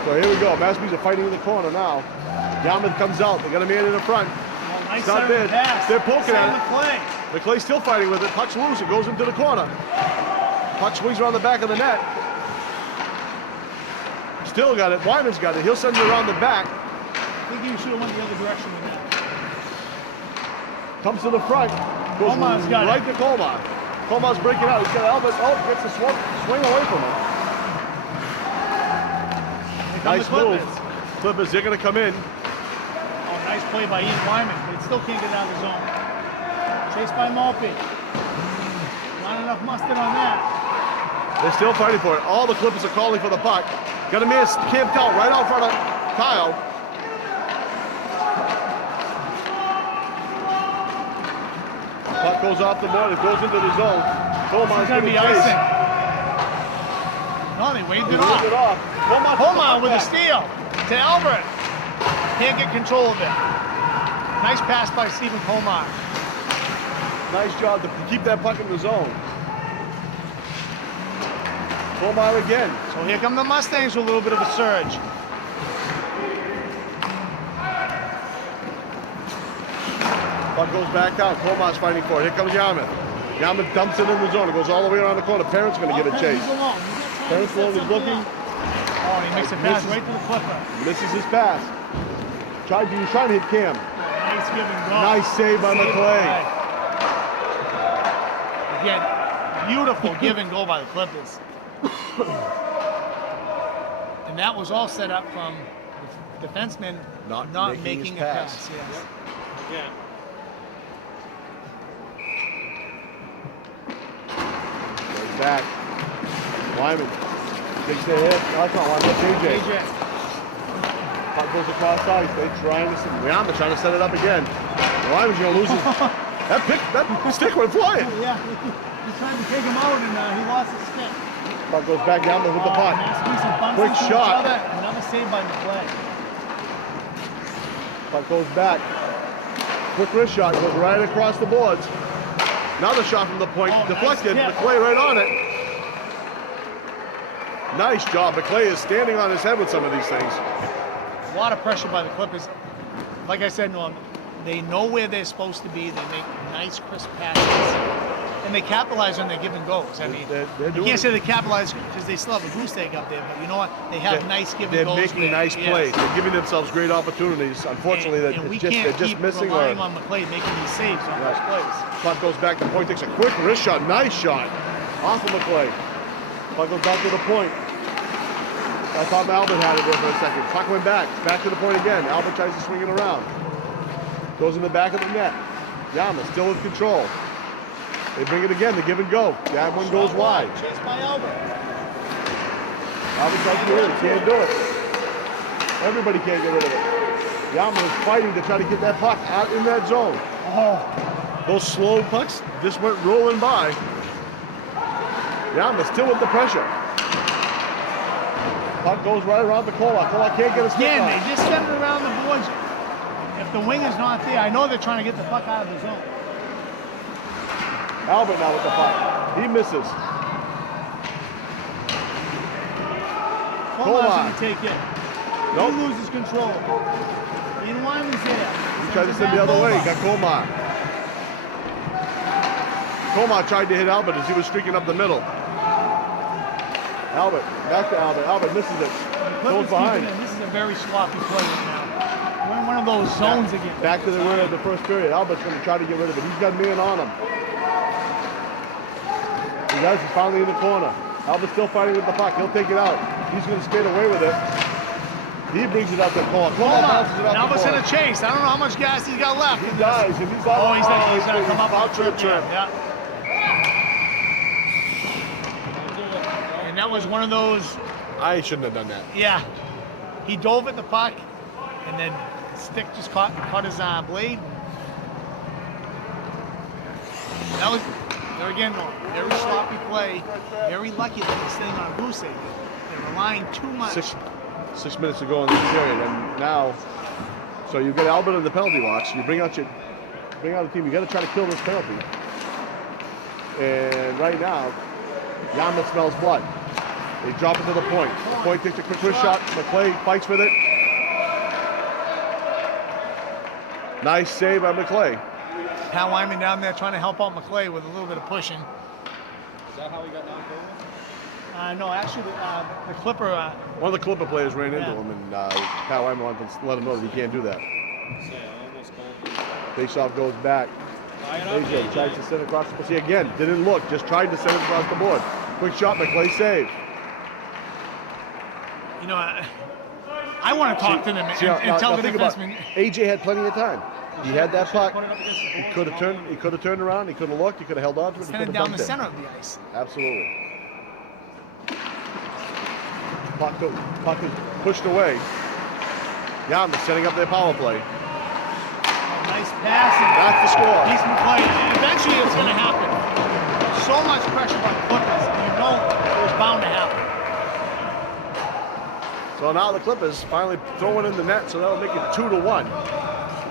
So here we go. Massabesic are fighting in the corner now. Yarmouth comes out. They got a man in the front. Nice It's not center bad. pass. They're poking at it. McClay. McClay's still fighting with it. Puck's loose. It goes into the corner. Puck swings around the back of the net. Still got it. Wyman's got it. He'll send it around the back. I think you should have went the other direction with that. Comes to the front. Goes Coleman's got right it. to Coleman. Coleman's breaking out. He's got Albert. Oh, gets the swing away from him. Nice move. Clippers, they're going to come in. Oh, nice play by Ian Wyman, but it still can't get out of the zone. Chased by Malpe. Not enough mustard on that. They're still fighting for it. All the Clippers are calling for the puck. Got a man camped out right out in front of Kyle. Puck goes off the board. It goes into the zone. Coleman's It's going to be icing. No, they waved it off. Coleman with a steal to Albert. Can't get control of it. Nice pass by Stephen Coleman. Nice job to keep that puck in the zone. Coleman again. So here come the Mustangs with a little bit of a surge. Puck goes back out. Coleman's fighting for it. Here comes Yarmouth. Yarmouth dumps it in the zone. It goes all the way around the corner. Parent's going to give it chase. Parent's alone is looking. Oh, he makes a pass right to the Clipper. Misses his pass. He was trying to hit Cam. Nice give and go. Nice save by McClay. Again, beautiful give and go by the Clippers. And that was all set up from the defenseman Not making making his a pass. pass. Yes. Yeah. Goes back. Wyman takes the hit. No, that's not Wyman. That's AJ. Puck goes across ice. They're trying to. Yarmouth trying to set it up again. Wyman's going to lose his. That stick went flying. Yeah, he tried to take him out and he lost his stick. Puck goes back. Yarmouth with the puck. Quick Quick shot. Another save by McClay. Puck goes back. Quick wrist shot. Goes right across the boards. Another shot from the point. Oh, Deflected. nice tip. McClay right on it. Nice job. McClay is standing on his head with some of these things. A lot of pressure by the Clippers. Like I said, Norm, they know where they're supposed to be. They make nice, crisp passes. And they capitalize on their give and goes. I mean, They're you doing can't it. say they capitalize because they still have a goose egg up there. But you know what? They have nice give and They're goes. making nice plays. They're giving themselves great opportunities. Unfortunately, and we they're can't just keep missing. relying on McClay making these saves on those plays. Puck goes back. The point takes a quick wrist shot. Nice shot. Off of McClay. Puck goes back to the point. I thought Albert had it there for a second. Puck went back. Back to the point again. Albert tries to swing it around. Goes in the back of the net. Yarmouth still in control. They bring it again. The give and go. That one goes wide. Chased by Albert. Albert tries to get rid of it. Can't do it. Everybody can't get rid of it. Yarmouth is fighting to try to get that puck out in that zone. Oh, Those slow pucks just went rolling by. Yarmouth still with the pressure. Puck goes right around the Kola. Kola can't get a stick again, on they it. just send it around the boards. If the wing is not there, I know they're trying to get the puck out of the zone. Albert now with the puck. He misses. Coleman's going to take it. Nope. He loses control. Ian Wyman's there. He tried to send the other way. He got Coleman. Coleman tried to hit Albert as he was streaking up the middle. Albert, back to Albert. Albert misses it. Goes behind. This is a very sloppy play right now. We're in one of those zones again. Back to the winner of the first period. Albert's going to try to get rid of it. He's got a man on him. He does. He's finally in the corner. Albert's still fighting with the puck. He'll take it out. He's going to skate away with it. He brings it out to Coleman. Coleman bounces it out to Albert's in Coleman. a chase. I don't know how much gas he's got left. He dies. If he's out, Oh, he's going to come up out to a trip. Yeah. And that was one of those. I shouldn't have done that. Yeah, he dove at the puck and then stick just caught his blade. That was, there again, though, very sloppy play. Very lucky that he's sitting on a goose egg. They're relying too much. 6 minutes to go in this period, and now, so you get Albert in the penalty box. You bring out the team. You got to try to kill this penalty. And right now, Yarmouth smells blood. They drop it to the point. The point takes a quick wrist shot. McClay fights with it. Nice save by McClay. Pat Wyman down there trying to help out McClay with a little bit of pushing. Is that how he got knocked over? No, actually, the Clipper. One of the Clipper players ran into Yeah. him, and Pat Wyman wanted to let him know that he can't do that. Yeah, almost called. Face-off goes back. Tie it up, AJ tries to send it across. But see, again, didn't look. Just tried to send it across the board. Quick shot, McClay save. You know, I want to talk to them and tell the think about defenseman. it. AJ had plenty of time. He had that puck. Put it up against the He boards, could have turned. He could have turned around. He could have looked. He could have held on to it. He Send could it have down the dunked it. center of the ice. Absolutely. Puck is pushed away. Yarmouth setting up their power play. Nice pass. And That's the score. he's McClay. Eventually, it's going to happen. So much pressure by the Clippers. You know it was bound to happen. So now the Clippers finally throw it in the net, so that'll make it 2-1.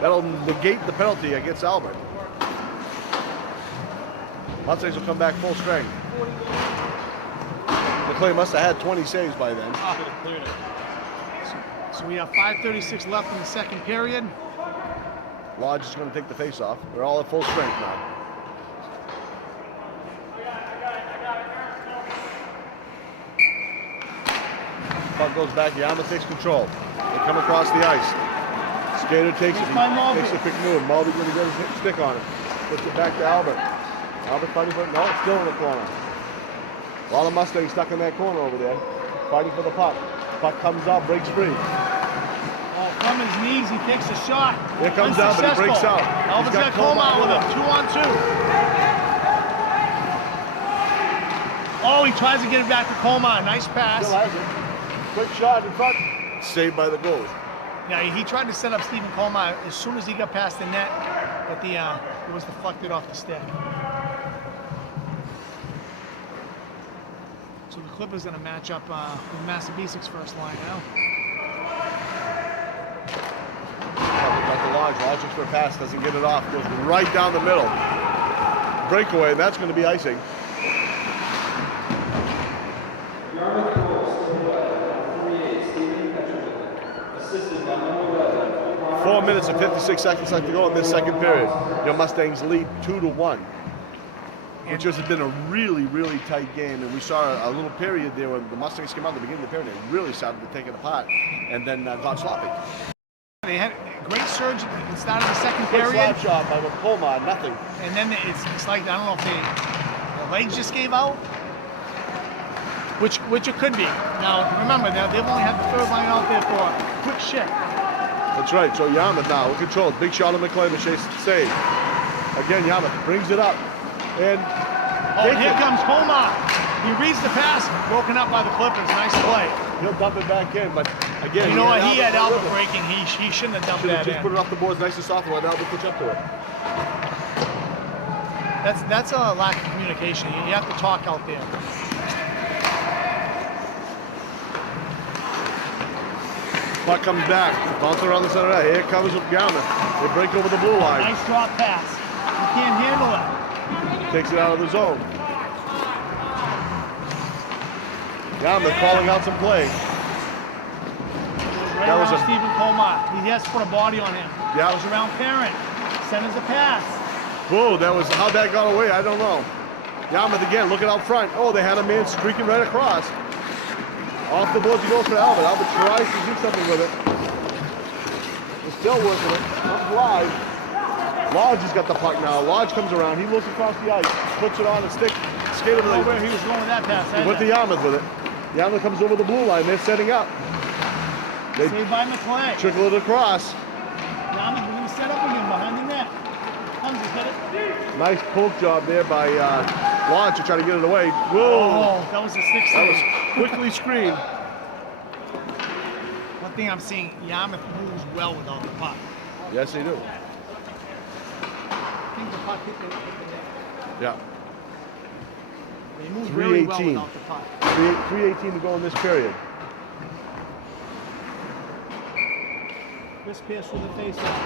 That'll negate the penalty against Albert. Mustangs will come back full strength. McClay must have had 20 saves by then. should have cleared it. So we have 5:36 left in the second period. Lodge is going to take the face-off. They're all at full strength now. Puck goes back. Yarmouth takes control. They come across the ice. Skater takes it. He takes a quick move. Mulvey's going to get his stick on it. Puts it back to Albert. Albert fighting for it. No, it's still in the corner. A lot of Mustangs stuck in that corner over there, fighting for the puck. Puck comes out, breaks free. Oh, from his knees, he takes a shot. Here comes Albert, he breaks out. Albert's He's got got Coleman with him, Coleman 2-on-2. Oh, he tries to get it back to Coleman. Nice pass. Still has it. Quick shot in front. Saved by the goal. Yeah, he tried to set up Stephen Coleman as soon as he got past the net, but it was deflected off the stick. So the Clippers going to match up with Massabesic's first line now. Got the Lodge. Lodge looks for a pass, doesn't get it off. Goes right down the middle. Breakaway, and that's going to be icing. Yarmouth goal scored by 38, Stephen Petrovich, assisted by number 11. 4 minutes and 56 seconds left to go in this second period. Your Mustangs lead 2-1. Which has been a really, really tight game, and we saw a little period there when the Mustangs came out at the beginning of the period. They really started to take it apart, and then got sloppy. They had a great surge at the start of the second Quick period, slap shot by Coleman, nothing. and then it's like, I don't know if the legs just gave out, which it could be. Now, remember, they've only had the third line out there for a quick shift. That's right, so Yarmouth now will control. Big shot of McClay to chase save. Again, Yarmouth brings it up. And Here comes Coleman. He reads the pass, broken up by the Clippers. Nice play. He'll dump it back in, but again, You know what? He had Albert breaking. He shouldn't have dumped should have that just in. put it off the boards nice and soft and let Albert pitch up to it. That's a lack of communication. You have to talk out there. Puck comes back, bouncing around the center. Here comes Yarmouth. They break over the blue line. Nice drop pass. You can't handle it. Takes it out of the zone. Yarmouth calling out some play. Right That was around a- Stephen Coleman. He has to put a body on him. Yeah. Goes around Parent. Centers a pass. Whoa, that was how that got away. I don't know. Yarmouth again, looking out front. Oh, they had a man streaking right across. Off the boards he goes for Albert. Albert tries to do something with it. He's still working it. Comes Lodge. Lodge has got the puck now. Lodge comes around. He looks across the ice. Puts it on a stick. Skater I don't know where he was going with that pass. He went to Yarmouth with it. Yarmouth comes over the blue line. They're setting up. They Saved by McClay. trickle it across. Yarmouth, we're going to set up again behind the net. Comes to hit it. Nice poke job there by Lodge to try to get it away. Whoa! Oh, that was a 6 That was save. quickly screened. thing I'm seeing, Yarmouth moves well without the puck. Yes, they do. I think the puck hit the net. Yeah. They move really well 3:18. without the puck. 3:18 to go in this period. Chris Pierce with the face-off.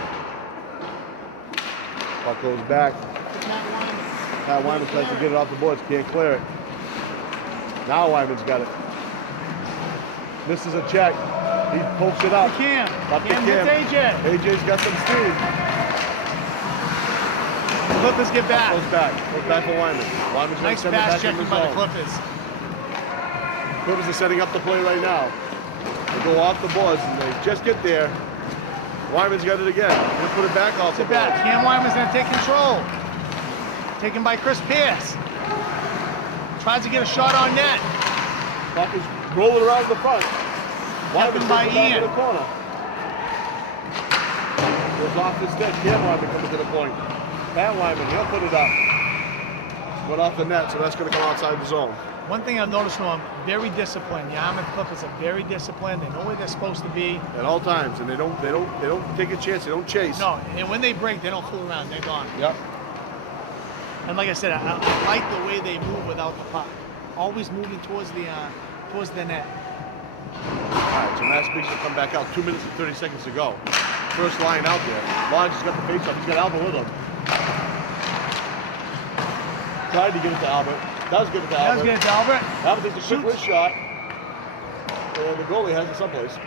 Puck goes back. Matt Wyman. Pat Wyman tries to get it off the boards, can't clear it. Now Wyman's got it. Misses a check. He pokes it up. Cam. Up to Cam Cam. hits AJ. AJ's got some speed. Clippers get back. Goes back. Goes back for Wyman. Wyman's going to Nice send it pass back in checking the by the zone. Clippers. Clippers are setting up the play right now. They go off the boards and they just get there. Wyman's got it again. He'll put it back off the It's back. boards. Cam Wyman's going to take control. Taken by Chris Pierce. Tries to get a shot on net. Puck is rolling around the front. Wyman's by taking it down Ian. to the corner. Goes off his stick. Cam Wyman comes to the point. Pat Wyman, he'll put it up. Went off the net, so that's going to come outside the zone. One thing I've noticed, Norm, very disciplined. Yarmouth Clippers are very disciplined. They know where they're supposed to be. At all times, and they don't take a chance. They don't chase. No, and when they break, they don't fool around. They're gone. Yep. And like I said, I like the way they move without the puck. Always moving towards the net. All right, so Massabesic will come back out. 2 minutes and 30 seconds to go. First line out there. Lodge has got the face-off. He's got Albert with him. Tried to get it to Albert. Does get it to Albert. Does get it to Albert. Albert takes a quick Shoots. wrist shot. And the goalie has it someplace.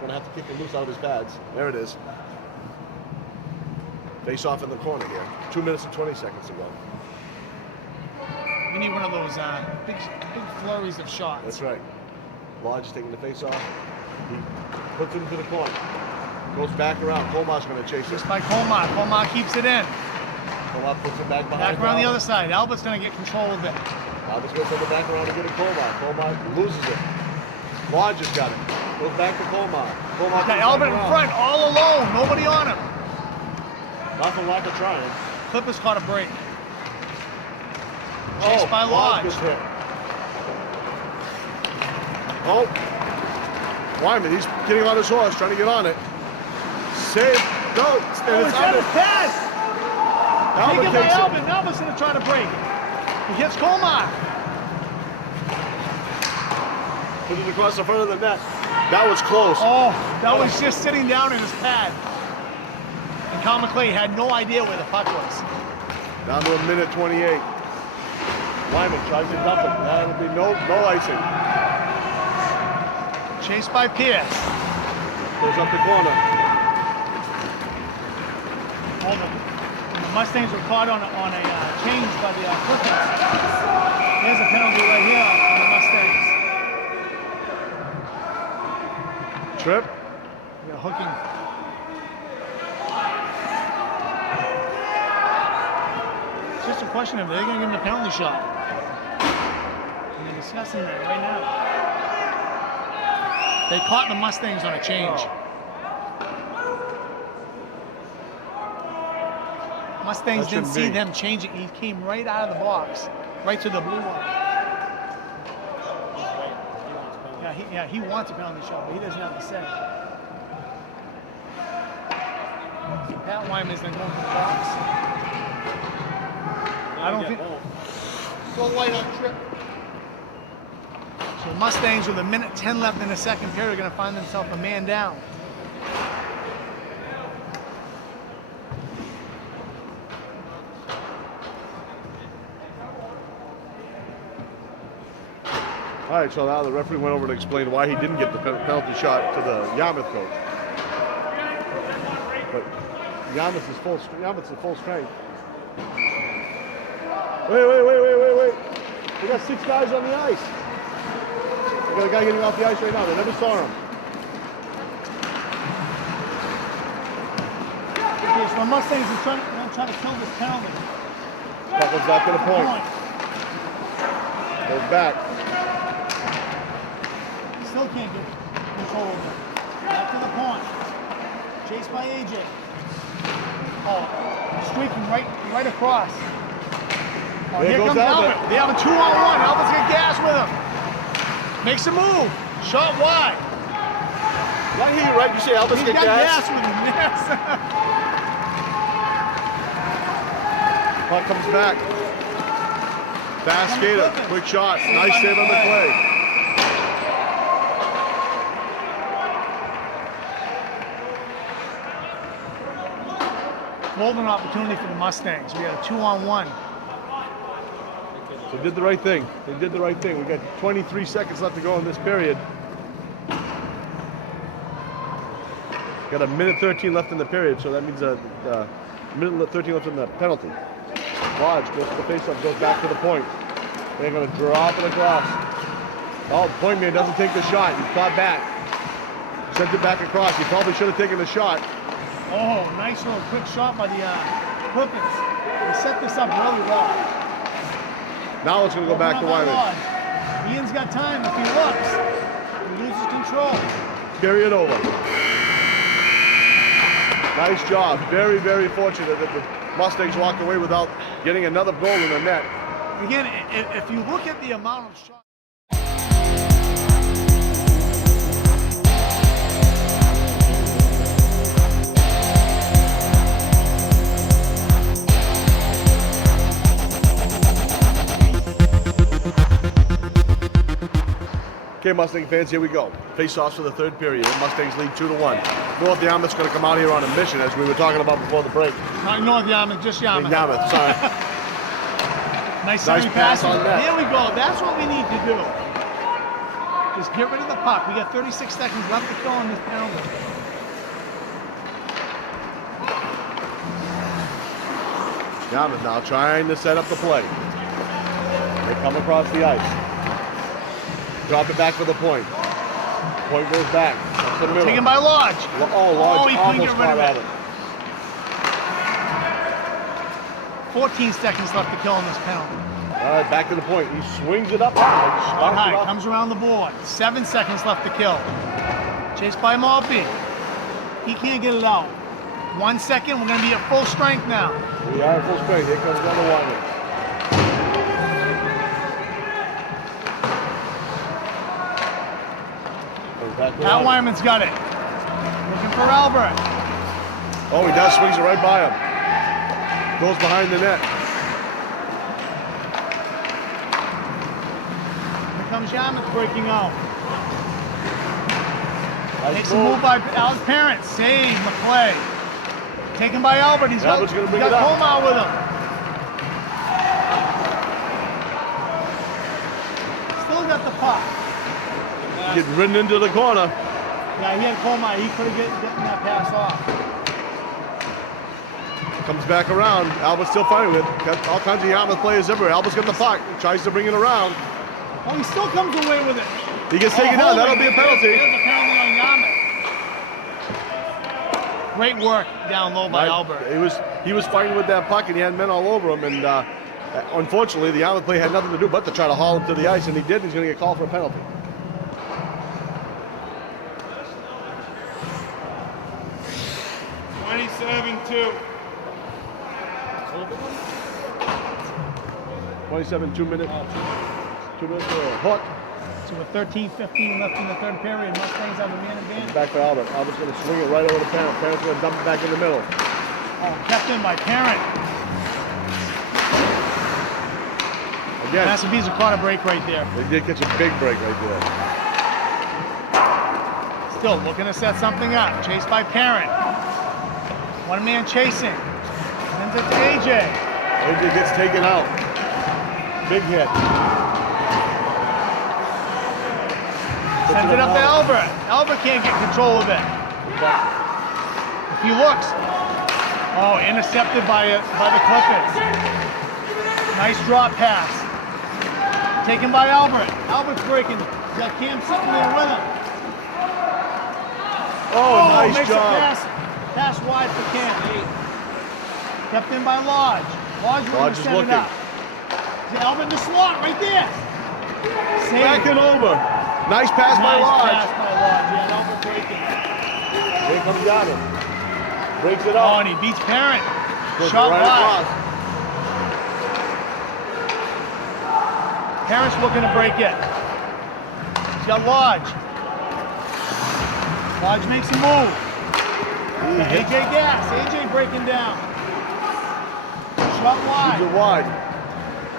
Gonna have to kick it loose out of his pads. There it is. Face off in the corner here. 2 minutes and 20 seconds to go. We need one of those big flurries of shots. That's right. Lodge is taking the face off. He puts it into the corner. Goes back around. Comar's going to chase it. Just by Colmar. Colmar keeps it in. Comar puts it back behind. Back around the other Albert. side. Albert's going to get control of it. Albert's going to send it back around to get it Comar. Comar loses it. Lodge has got it. Goes back to Comar. Comar Got Albert in front, all alone. Nobody on him. Nothing like a trying. Clippers caught a break. Chased by Lodge. Gets hit. Oh. Wyman, he's getting on his horse, trying to get on it. Save. No. Oh, And he's it's got under. his pass. Albert Taken by takes it. Albert. Albert's going to try to break. He hits Colmar. Put it across the front of the net. That was close. Oh, that was just sitting down in his pad. And Kyle McClay had no idea where the puck was. Down to a minute 28. Wyman tries to dump it. That'll be no icing. Chased by Pierce. Goes up the corner. Oh, the Mustangs were caught on a change by the Clippers. There's a penalty right here on the Mustangs. Trip. Yeah, hooking. It's just a question of they're going to give him a penalty shot. And they're discussing that right now. They caught the Mustangs on a change. Mustangs That didn't shouldn't see be. them changing. He came right out of the box, right to the blue line. Yeah, he wants a penalty shot, but he doesn't have to say. Pat Wyman's going to go to the box. I don't think. Go light on Trip. So Mustangs with 1:10 left in the second period are going to find themselves a man down. All right, so now the referee went over to explain why he didn't get the penalty shot to the Yarmouth coach. But Yarmouth's full strength. Wait. We got 6 guys on the ice. We got a guy getting off the ice right now. They never saw him. Okay, so the Mustangs are trying to kill this penalty. Puck comes back to the point. Goes back. Still can't get control of it. Back to the point. Chased by AJ. Oh, streaking right across. Oh, There here goes comes Albert. Albert. They have a 2-on-1. Albert's got gas with him. Makes a move. Shot wide. Did I hear you right? You say Albus He's get got gas? gas with him, yes. Puck comes back. Fast skater, quick shot. Nice save on the play. Golden opportunity for the Mustangs. We got a 2-on-1. So they did the right thing. They did the right thing. We got 23 seconds left to go in this period. Got a minute 13 left in the period, so that means a minute 13 left in the penalty. Lodge goes to the faceoff, goes back to the point. They're going to drop it across. Oh, point man doesn't take the shot. He caught back. Sent it back across. He probably should have taken the shot. Oh, nice little quick shot by the Clippers. They set this up really well. Now it's going to go back to Wyman. Ian's got time. If he looks, he loses control. Period over. Nice job. Very, very fortunate that the Mustangs walked away without getting another goal in the net. Again, if you look at the amount of shots. Okay, Mustang fans, here we go. Face-offs for the third period. Mustangs lead 2-1. North Yarmouth's going to come out here on a mission, as we were talking about before the break. Not North Yarmouth, just Yarmouth. Yarmouth, sorry. Nice pass on that. There we go. That's what we need to do. Just get rid of the puck. We got 36 seconds left to go on this penalty. Yarmouth now trying to set up the play. They come across the ice. Drop it back for the point. Point goes back. Up to the middle. Taken by Lodge. Oh, Lodge he couldn't almost get rid of caught it. at it. 14 seconds left to kill on this penalty. All right, back to the point. He swings it up. High, comes around the board. 7 seconds left to kill. Chased by Maltby. He can't get it out. 1 second, we're going to be at full strength now. We are at full strength. Here comes another one. Pat Wyman's got it. Looking for Albert. Oh, he does. Swings it right by him. Goes behind the net. Here comes Yarmouth breaking out. Nice Takes a move by Al's parents. Save McClay. Taken by Albert. He's got Colmar with him. Still got the puck. Getting ridden into the corner. Yeah, he had Colmar. He could have gotten that pass off. Comes back around. Albert's still fighting with it. Got all kinds of Yarmouth players everywhere. Albert's got the puck. Tries to bring it around. Oh, he still comes away with it. He gets taken down. That'll be a penalty. There's a penalty on Yarmouth. Great work down low by Albert. He was fighting with that puck, and he had men all over him. And unfortunately, the Yarmouth player had nothing to do but to try to haul him to the ice, and he did. He's going to get called for a penalty. Two. 27, 2 minutes. 2 minutes for a hook. So with 13:15 left in the third period, Mustangs have a man advantage. Back for Albert. Albert's going to swing it right over to Parent. Parent's going to dump it back in the middle. Oh, kept in by Parent. Again. Massabesic caught a break right there. They did catch a big break right there. Still looking to set something up. Chased by Parent. One man chasing. Sends it to AJ. AJ gets taken out. Big hit. Sends it up to Albert. Albert can't get control of it. If he looks. Oh, intercepted by the Clippers. Nice drop pass. Taken by Albert. Albert's breaking. He's got Cam sitting there with him. Oh, nice makes job. A pass wide for Cam. Kept in by Lodge. Lodge is set looking. it up. Albert in the slot right there. Save. Back and over. Nice pass by Lodge. Nice pass by Lodge. Yeah, Albert breaking. Here comes Yarmouth. Breaks it Oh, up. and he beats Parent. Goes Shot right wide. across. Parent's looking to break it. He's got Lodge. Lodge makes a move. AJ gas. AJ breaking down. Shot He's wide. it wide.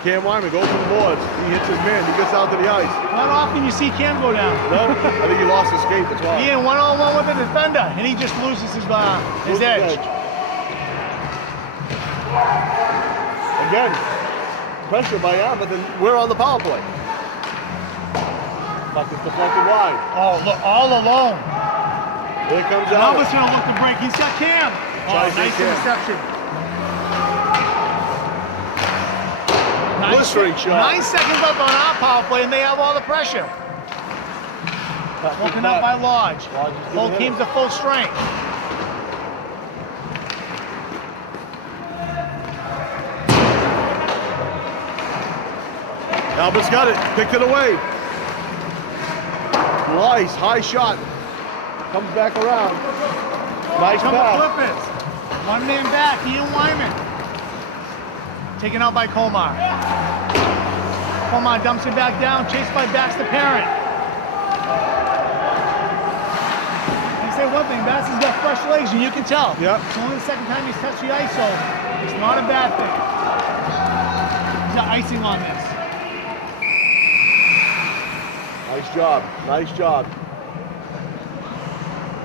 Cam Wyman goes to the boards. He hits his man. He gets out to the ice. Not often you see Cam go down. No, I think he lost his skate. That's why. He in one-on-one with the defender, and he just loses his edge. Again, pressure by Yarmouth, and we're on the power play. Puck is deflected wide. Oh, look, all alone. Here comes Albert's Albert. gonna look to break. He's got Cam. Oh, Tries to nice Cam. interception. Blistering shot. 9 seconds left on our power play, and they have all the pressure. Woken up by Lodge. Lodge is Both giving teams are full strength. Albert's got it. Picked it away. Nice. High shot. Comes back around. Nice Come pass. Clippers. One man back, Ian Wyman. Taken out by Komar. Komar dumps it back down, chased by Baxter Parent. I say one thing, Baxter's got fresh legs, and you can tell. Yep. It's only the second time he's touched the ice, so it's not a bad thing. He's got icing on this. Nice job. Nice job.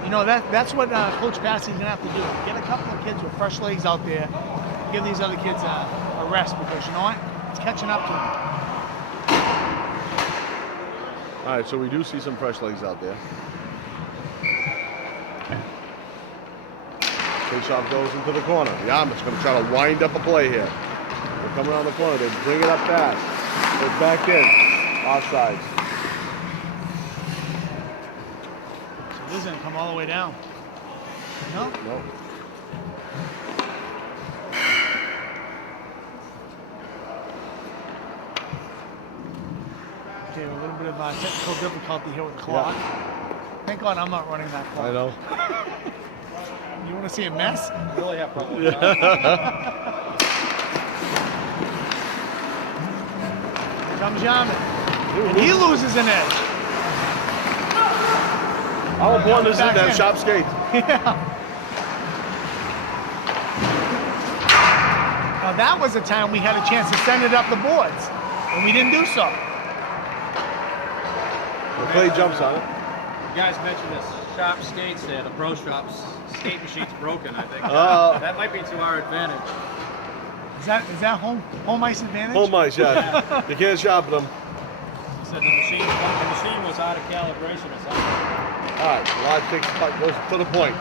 You know, that's what Coach Passey's going to have to do. Get a couple of kids with fresh legs out there. Give these other kids a rest, because you know what? It's catching up to them. All right, so we do see some fresh legs out there. Faceoff goes into the corner. Yarmouth's going to try to wind up a play here. They come around the corner. They bring it up fast. Goes back in. Offsides. So this is going to come all the way down. No? No. Okay, a little bit of technical difficulty here with the clock. Thank God I'm not running that clock. I know. You want to see a mess? You really have problems with that. Here comes Yarmouth. And he loses an edge. How important is it to Back have in. sharp skates? Yeah. Now that was a time we had a chance to send it up the boards, and we didn't do so. The play jumps on it. You guys mentioned this shop skates there. The pro shop's skate machine's broken, I think. That might be to our advantage. Is that home ice advantage? Home ice, yeah. You can't sharpen them. He said the machine was out of calibration or something. All right, Lodge takes the puck, goes to the point.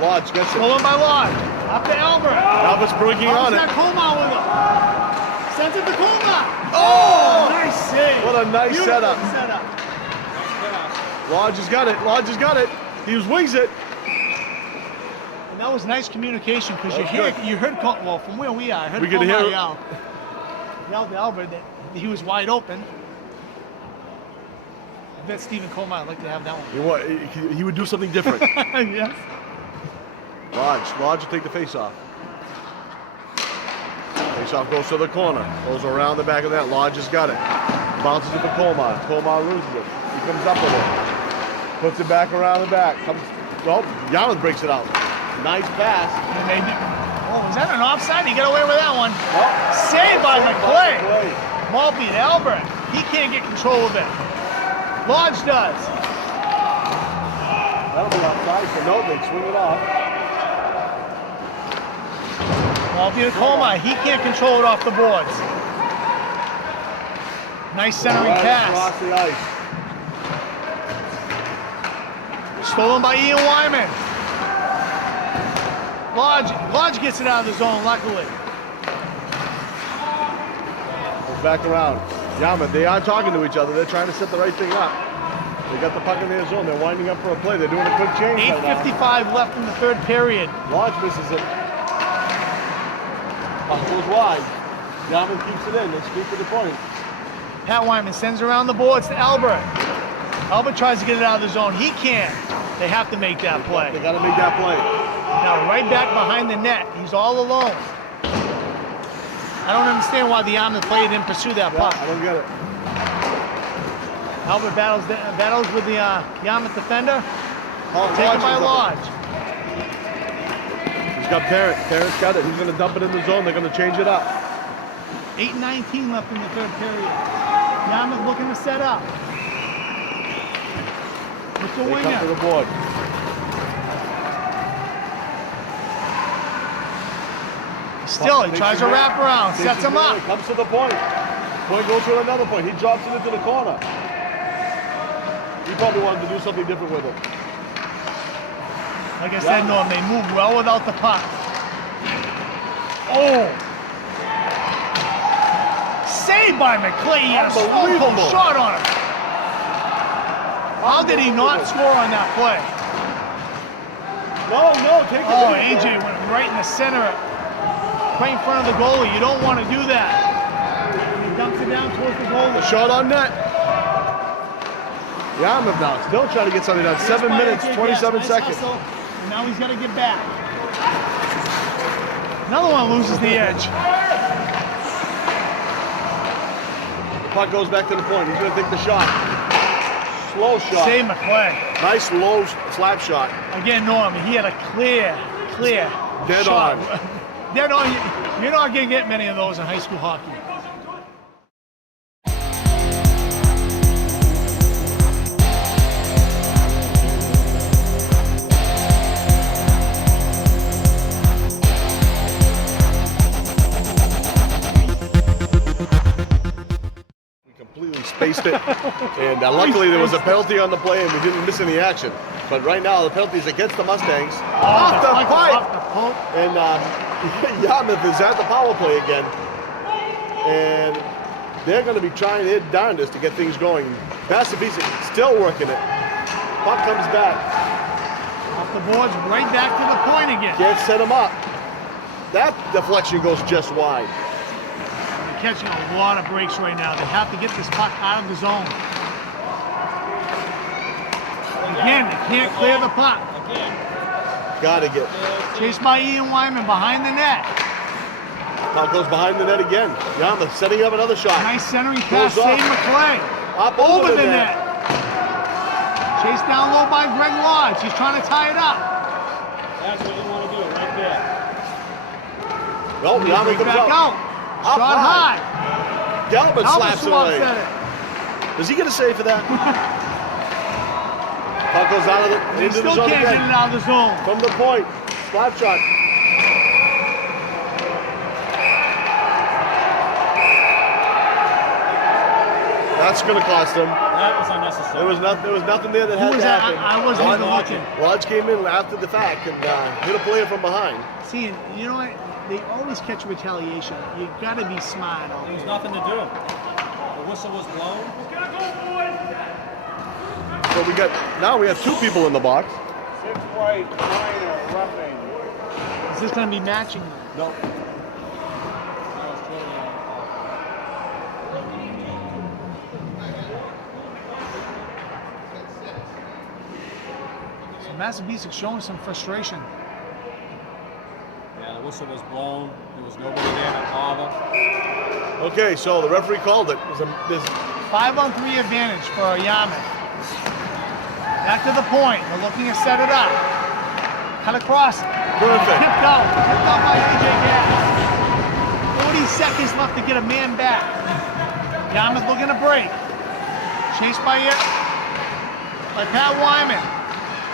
Lodge gets it. Stolen by Lodge. Up to Albert. Albert's breaking on Albert's it. got Komar with him. Sends it to Komar. Oh! Nice save. What a nice Beautiful setup. setup. Lodge has got it. Lodge has got it. He wings it. And that was nice communication, because you That's heard, well, from where we are, I heard We could hear Komar it. yell to Albert that he was wide open. I bet Stephen Komar would like to have that one. He would do something different. Yes. Lodge will take the face-off. Face-off goes to the corner. Goes around the back of that. Lodge has got it. Bounces it for Komar. Komar loses it. He comes up with it. Puts it back around the back. Yarmouth breaks it out. Nice pass. And they did. Oh, was that an offside? He got away with that one. Oh, Saved by McClay. McClay. Maltby to Albert. He can't get control of it. Lodge does. That'll be offside, so no, they swing it off. Maltby to Komar. He can't control it off the boards. Nice centering Right pass. across the ice. Stolen by Ian Wyman. Lodge gets it out of the zone, luckily. Goes back around. Yarmouth, they are talking to each other. They're trying to set the right thing up. They got the puck in their zone. They're winding up for a play. They're doing a quick change right now. 8:55 left in the third period. Lodge misses it. Puck goes wide. Yarmouth keeps it in. They scoop to the point. Pat Wyman sends around the boards to Albert. Albert tries to get it out of the zone. He can't. They have to make that play. They got to make that play. Now right back behind the net. He's all alone. I don't understand why the Yarmouth player didn't pursue that Yeah, puck. I don't get it. Albert battles with the Yarmouth defender. Taken by Lodge. He's got Parent. Parent's got it. He's going to dump it in the zone. They're going to change it up. 8:19 left in the third period. Yarmouth looking to set up. With the They come to winger. the board. Still, he tries to wrap around, sets him up. Comes to the point. Point goes to another point. He drops it into the corner. He probably wanted to do something different with it. Like I said, Norm, they move well without the puck. Oh! Saved by McClay. He had a stone cold shot on him. How did he not score on that play? No, take it. Oh, AJ went right in the center, right in front of the goalie. You don't want to do that. He dumps it down towards the goalie. Shot on net. Yarmouth now still trying to get something done. 7 minutes, 27 seconds. And now he's got to get back. Another one loses the edge. The puck goes back to the point. He's going to take the shot. Slow shot. Save McClay. Nice low slap shot. Again, Norm, he had a clear Dead shot. on. Dead on. You're not going to get many of those in high school hockey. Completely spaced it, and luckily there was a penalty on the play and we didn't miss any action. But right now the penalty is against the Mustangs. Off the pipe! And Yarmouth is at the power play again. And they're going to be trying their darndest to get things going. Massabesic still working it. Puck comes back. Off the boards, right back to the point again. Can't set him up. That deflection goes just wide. Catching a lot of breaks right now. They have to get this puck out of the zone. Again, they can't clear the puck. Gotta get. Chased by Ian Wyman behind the net. Puck goes behind the net again. Yarmouth setting up another shot. Nice centering pass, Goes save up. McClay. Up Over the net. Chased down low by Greg Lodge. He's trying to tie it up. That's what you want to do, right there. No, Yarmouth Bring comes back out. out. Shot high. Galvin slaps it away. said it. Does he get a save for that? Puck goes out of the They into the still zone can't get it again. out of the zone. From the point. Slap shot. That's going to cost him. That was unnecessary. There was nothing there that had Who was to that? happen. I wasn't even looking. Lodge came in after the fact and hit a player from behind. See, you know what? They always catch retaliation. You got to be smart. There was nothing to do. The whistle was blown. So now we have two people in the box. 6 white, minor, roughing. Is this going to be matching? No. So Massabesic showing some frustration. Yeah, the whistle was blown. There was nobody there to bother. Okay, so the referee called it. There's 5-on-3 advantage for Yarmouth. Back to the point. They're looking to set it up. Cut across. Perfect. Tipped out. Tipped out by AJ Gass. 40 seconds left to get a man back. Yarmouth looking to break. Chased by Pat Wyman.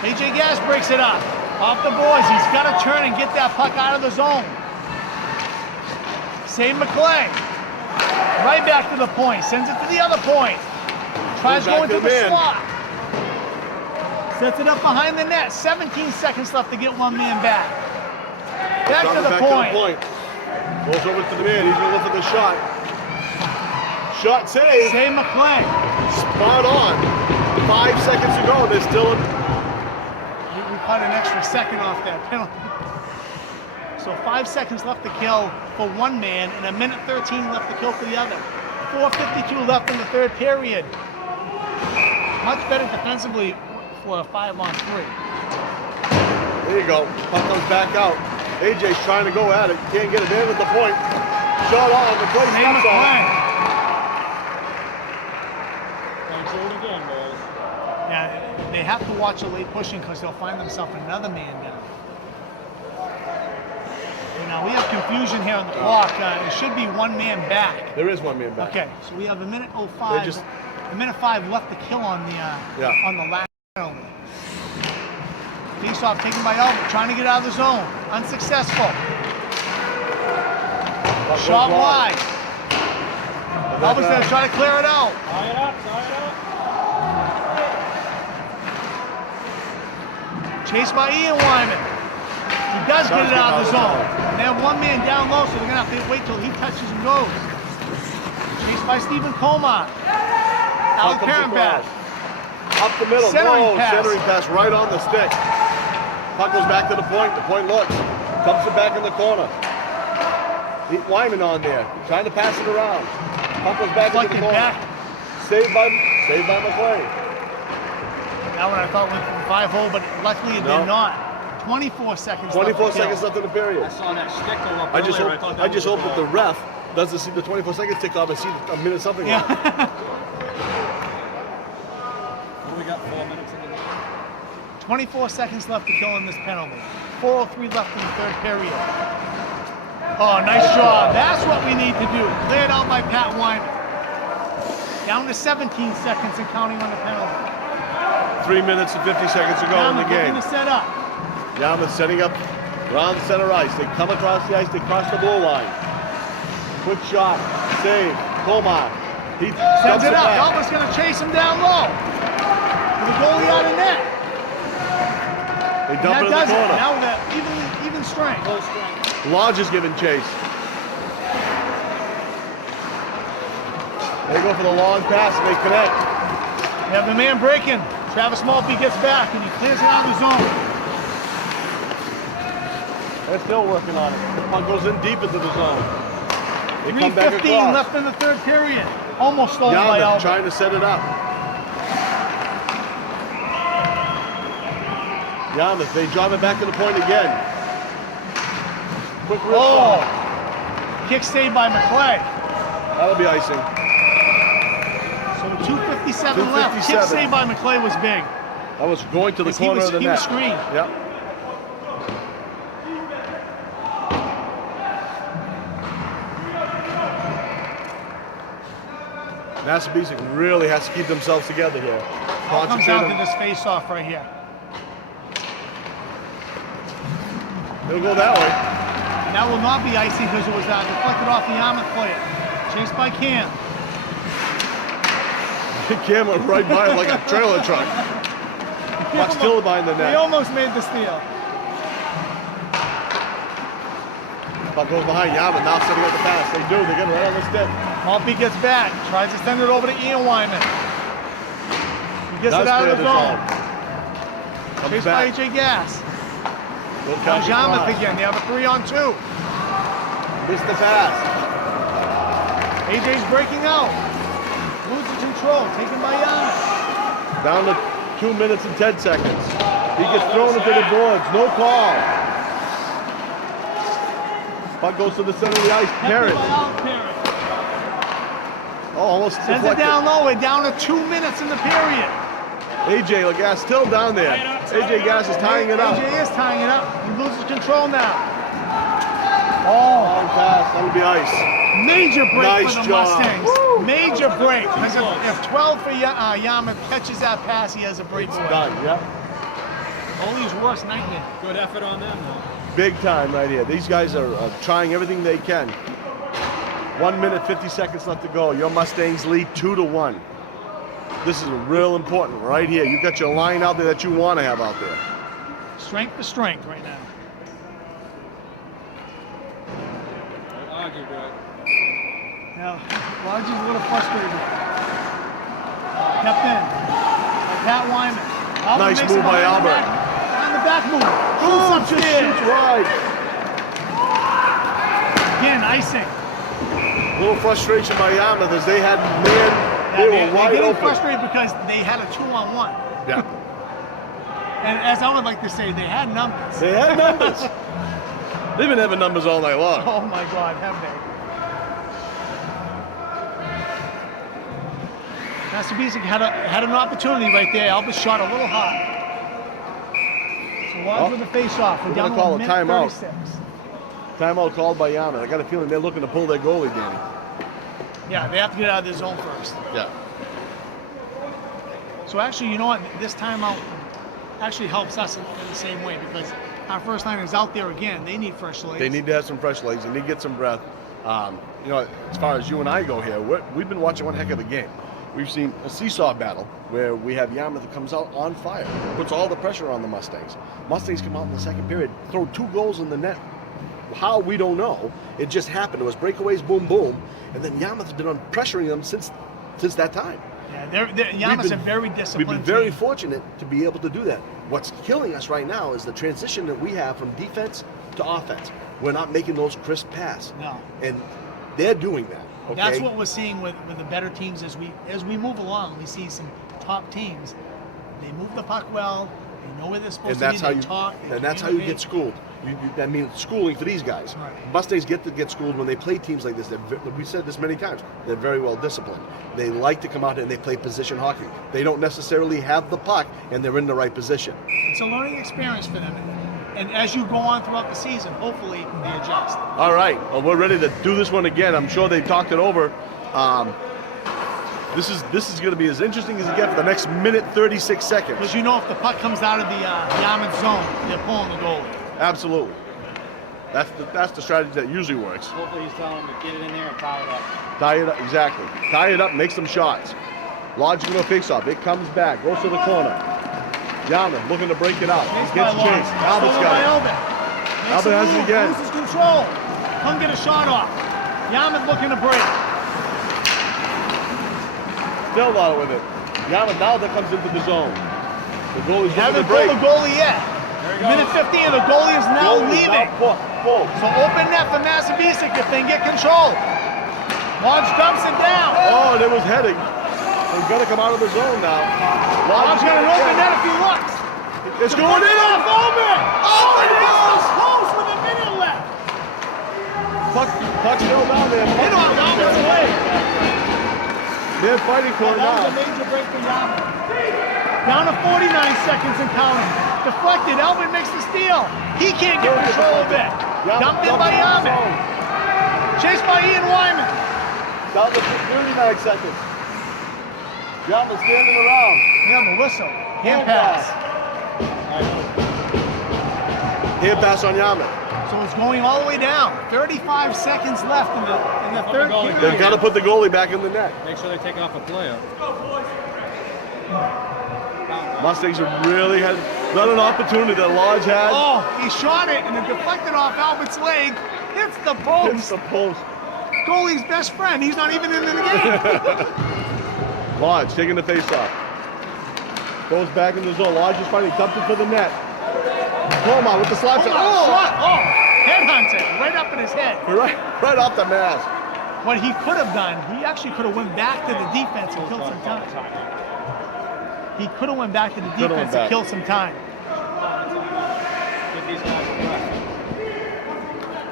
AJ Gass breaks it up. Off the boards. He's got to turn and get that puck out of the zone. Save McClay. Right back to the point. Sends it to the other point. Tries Back going to to the the man. slot. Sets it up behind the net. 17 seconds left to get one man back. Back to the point. Goes over to the man. He's going to look for the shot. Shot save. Save McClay. Spot on. 5 seconds to go. They're still in. We cut an extra second off that penalty. So 5 seconds left to kill for one man and 1:13 left to kill for the other. 4:52 left in the third period. Much better defensively for a 5-on-3. There you go. Puck comes back out. AJ's trying to go at it. Can't get it in at the point. Shot on. The play Save steps on. McClay. Control it again, boys. Yeah, they have to watch the late pushing because they'll find themselves another man down. Now we have confusion here on the clock. It should be one man back. There is one man back. Okay, so we have a minute 05, a minute 5 left to kill on the last penalty. Face off taken by Albert, trying to get out of the zone, unsuccessful. Shot wide. Albert's gonna try to clear it out. Tie it up, tie it up. Chased by Ian Wyman. He does get it out of the zone. And they have one man down low, so they're gonna have to wait till he touches and goes. Chased by Stephen Comar. Alec Perrenbath. Up the middle, Centering pass. Centering pass right on the stick. Puck goes back to the point looks. Dumps it back in the corner. Wyman on there, trying to pass it around. Puck goes back into the corner. Back. Saved by McClay. That one I thought went from 5-hole, but luckily it did not. 24 seconds 24 left seconds left in the period. I saw that stick go up I just earlier. hope that the ref doesn't see the 24 seconds tick off and see a minute something left. We got 4 minutes in the game. 24 seconds left to kill in this penalty. 4:03 left in the third period. Oh, nice job. That's what we need to do. Cleared out by Pat Wyman. Down to 17 seconds and counting on the penalty. 3 minutes and 50 seconds to go in the game. Looking to set up. Yarmouth setting up around center ice. They come across the ice. They cross the blue line. Quick shot. Save. Comar. He Sends it up. back. Albert's going to chase him down low. With the goalie out of net. They dump it in the corner. Now with even strength. Close strength. Lodge is giving chase. They go for the long pass and they connect. You have the man breaking. Travis Maltby gets back and he clears it out of the zone. They're still working on it. Puck goes in deep into the zone. They come back 3:15 across. left in the third period. Almost stolen by Yarmouth Albert. trying to set it up. Yarmouth, they drive it back to the point again. Quick wrist shot. Kick saved by McClay. That'll be icing. So 2:57 left. Kick 2:57. saved by McClay was big. That was going to the corner of the He net. was screened. Yep. Massabesic really has to keep themselves together here. All comes down to Concentrate. this face-off right here. They'll go that way. And that will not be icy because it was deflected off the Yarmouth player. Chased by Cam. Cam went right by it like a trailer truck. Puck still behind the They net. almost made the steal. Puck goes behind Yarmouth, now setting up the pass. They do, they get it right on the stick. Maltby gets back, tries to send it over to Ian Wyman. He gets it Does out clear of the zone. Comes Chased by back. AJ Gas. Will Now count Yarmouth across. again, they have a 3-on-2. Missed the pass. AJ's breaking out. Loses control, taken by Yarmouth. Down to 2 minutes and 10 seconds. He gets thrown into the boards, no call. Puck goes to the center of the ice. Parrott. Oh, almost Sends it deflected. down low, we're down to 2 minutes in the period. AJ Gas still down there. AJ Gas is tying it up. AJ is tying it up. He loses control now. Long pass, that'll be ice. Major break Nice for the job. Mustangs. Major break. Because if 12 for Yarmouth catches that pass, he has a breakaway. Done, yep. Goalie's worst nightmare. Good effort on them, though. Big time right here. These guys are trying everything they can. 1 minute, 50 seconds left to go. Your Mustangs lead 2-1. This is real important right here. You've got your line out there that you want to have out there. Strength to strength right now. Don't argue, bro. Now, Lodge is a little frustrated. Kept in. By Pat Wyman. Albert Nice makes move it by behind the Albert. back- behind the back move. Oh, Shoots just upstairs. shoots right. Again, icing. A little frustration by Yarmouth as they had man, they were They're wide getting open. frustrated because they had a 2-on-1. Yeah. And as I would like to say, they had numbers. They had numbers. They've been having numbers all night long. Oh my God, have they? Massabesic had an opportunity right there. Albert shot a little high. So Lodge with the face-off. We're down gonna call to a minute timeout. 36. Timeout called by Yarmouth. I got a feeling they're looking to pull their goalie, Danny. Yeah, they have to get out of their zone first. Yeah. So actually, you know what? This timeout actually helps us in the same way because our first line is out there again. They need fresh legs. They need to have some fresh legs. They need to get some breath. You know, as far as you and I go here, we've been watching one heck of a game. We've seen a seesaw battle where we have Yarmouth that comes out on fire, puts all the pressure on the Mustangs. Mustangs come out in the second period, throw 2 goals in the net. How, we don't know. It just happened. It was breakaways, boom, boom. And then Yarmouth has been on pressuring them since that time. Yeah, Yarmouth's a very disciplined We've been very team. fortunate to be able to do that. What's killing us right now is the transition that we have from defense to offense. We're not making those crisp passes. No. And they're doing that. Okay? That's what we're seeing with the better teams as we move along. We see some top teams. They move the puck well. They know where they're supposed to be. They talk. And that's how you get schooled. That means schooling for these guys. Right. Mustangs get schooled when they play teams like this. We said this many times. They're very well disciplined. They like to come out and they play position hockey. They don't necessarily have the puck and they're in the right position. It's a learning experience for them. And as you go on throughout the season, hopefully they adjust. All right, well, we're ready to do this one again. I'm sure they talked it over. This is going to be as interesting as it gets for the next minute 36 seconds. Because you know if the puck comes out of the Yarmouth zone, they're pulling the goalie. Absolutely. That's the strategy that usually works. Hopefully he's telling them to get it in there and tie it up. Tie it up, exactly. Tie it up, make some shots. Lodge is going to face off. It comes back, goes to the corner. Yarmouth looking to break it out. Gets chased. Albert's got it. Albert has it again. Loses control. Come get a shot off. Yarmouth looking to break. Still not with it. Yarmouth now that comes into the zone. The goalie's looking Haven't to break. pulled the goalie yet. Minute 15, the goalie is now leaving. Pull. So open net for Massabesic if they can get control. Lodge dumps it down. Oh, and it was heading. He's got to come out of the zone now. Lodge got an open net if he looks. It's going in. Over. Oh, it goes. Close with a minute left. Puck still down there. Hit on Albert's leg. They're fighting for it That was a now. major break for Yarmouth. Down to 49 seconds and counting. Deflected. Albert makes the steal. He can't get control of it. Dumped in by Yarmouth. Chased by Ian Wyman. Down to 39 seconds. Yarmouth standing around. Yeah, the whistle. Hand pass. Hand pass on Yarmouth. So it's going all the way down. 35 seconds left in the third period. They've got to put the goalie back in the net. Make sure they take off a player. Mustangs have really had not an opportunity that Lodge had. Oh, he shot it and it deflected off Albert's leg. Hits the It's post. the post. Goalie's best friend. He's not even in the game. Lodge taking the face off. Goes back in the zone. Lodge is fighting. Dumped it for the net. Colmar with the slap shot. Shot. Oh, headhunted right up in his head. Right off the mask. What he could have done, he actually could have went back to the defense and killed some time. He could have went back to the defense and killed some time. Give these guys a rest.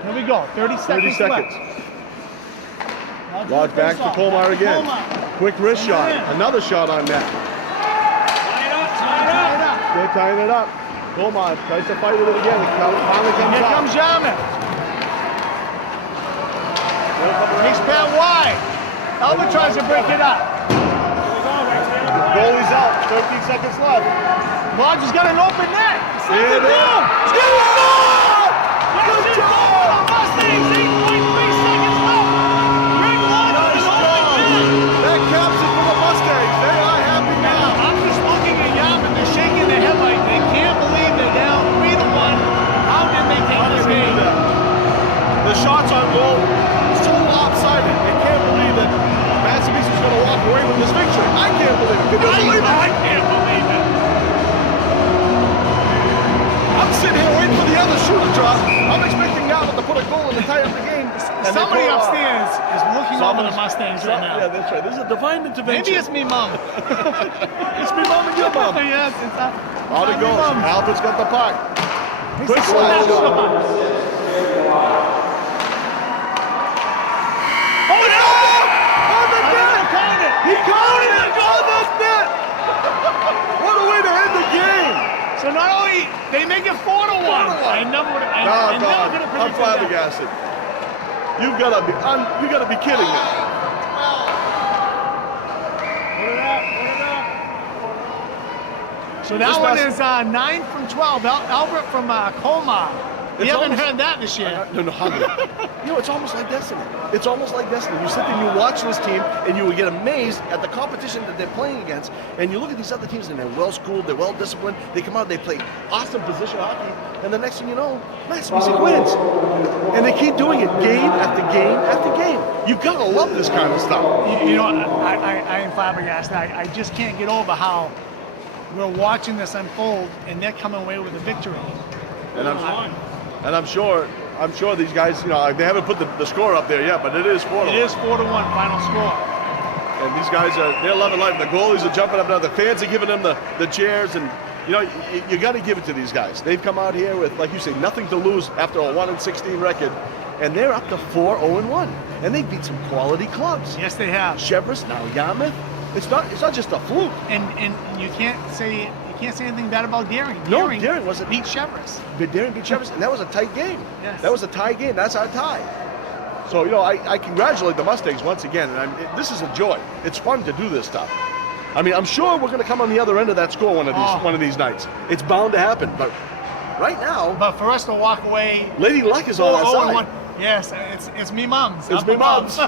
Here we go. 30 seconds. Left. Lodge back to Colmar again. Quick wrist shot. Another shot on net. Tie it up. They're tying it up. Colmar tries to fight with it again. It finally comes Here out. comes Yarmouth. He's pad wide. Albert tries to break it up. Goalie's out. 13 seconds left. Lodge has got an open net. Sends it Yeah, down. Good job. Mustangs, 8.3 seconds left. Greg Lodge with an open net. That caps it for the Mustangs. They are happy now. I'm just looking at Yarmouth. They're shaking their head like they can't believe they're down 3-1. How did they take this game? The shots on goal so lopsided. They can't believe that Massabesic is going to walk away with this victory. I can't believe it. Can you believe it? I can't believe it. I'm sitting here waiting for the other shoe to drop. I'm expecting Yarmouth to put a goal in to tie up the game. And Somebody they pull off. upstairs is looking over the Mustangs right Yeah, now. that's right. This is a divine intervention. Maybe it's me, Mom. It's me, Mom, and your mom. Yes, it's Out it goes. Albert's got the puck. Quick slap slap shot. Oh, no! On the net! Count it. He counted it! Goal And, Oh and they're God, gonna I'm predict that. flabbergasted. You gotta be kidding me. So that This one last- is 9 from 12. Albert from Colmar. You It's haven't almost- heard that this year. No, how good. You know, it's almost like destiny. It's almost like destiny. You sit there and you watch this team and you will get amazed at the competition that they're playing against. And you look at these other teams and they're well-schooled, they're well-disciplined. They come out, they play awesome position hockey. And the next thing you know, Massabesic wins. And they keep doing it game after game after game. You gotta love this kind of stuff. You know, I am flabbergasted. I just can't get over how we're watching this unfold and they're coming away with a victory. And I'm sure these guys, you know, they haven't put the score up there yet, but it is 4-1. It is 4-1 final score. And these guys they're loving life. The goalies are jumping up now. The fans are giving them the chairs, and you know, you got to give it to these guys. They've come out here with, like you say, nothing to lose after a 1-16 record, and they're up to 4-1, and they beat some quality clubs. Yes, they have. Chevrolet, now Yarmouth. It's not just a fluke. And you can't say anything bad about Daring. No, Daring wasn't. beat Chevrolet. But Daring beat Chevrolet, and that was a tight game. Yes. That was a tie game. That's our tie. So, you know, I congratulate the Mustangs once again, and this is a joy. It's fun to do this stuff. I mean, I'm sure we're going to come on the other end of that score one of these nights. It's bound to happen, but right now, But for us to walk away, Lady Luck is on our side. yes, it's me mums. It's me mums.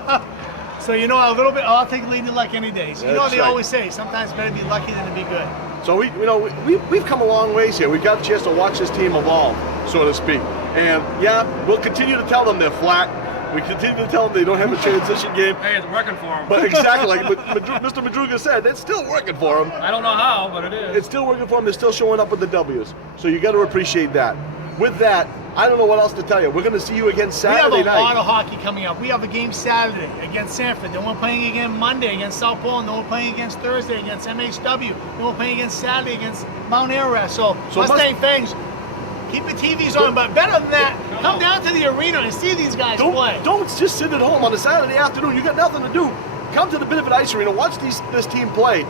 So you know, a little bit. I'll take Lady Luck any day. So you know That's they right. always say sometimes better be lucky than to be good. So we've come a long ways here. We've got a chance to watch this team evolve, so to speak. And yeah, we'll continue to tell them they're flat. We continue to tell them they don't have a transition game. Hey, it's working for him. But exactly, like Mr. Madruga said, it's still working for them. I don't know how, but it is. It's still working for them. They're still showing up with the W's. So you got to appreciate that. With that, I don't know what else to tell you. We're going to see you again Saturday we have a lot night. of hockey coming up. We have a game Saturday against Sanford. Then we're playing again Monday against South Poland. Then we're playing against Thursday against MHW. Then we're playing against Saturday against Mount Ararat. So Mustang fans, keep the TVs on. But better than that, come down to the arena and see these guys play. Don't just sit at home on a Saturday afternoon. You got nothing to do. Come to the Benefit Ice Arena. Watch this team play.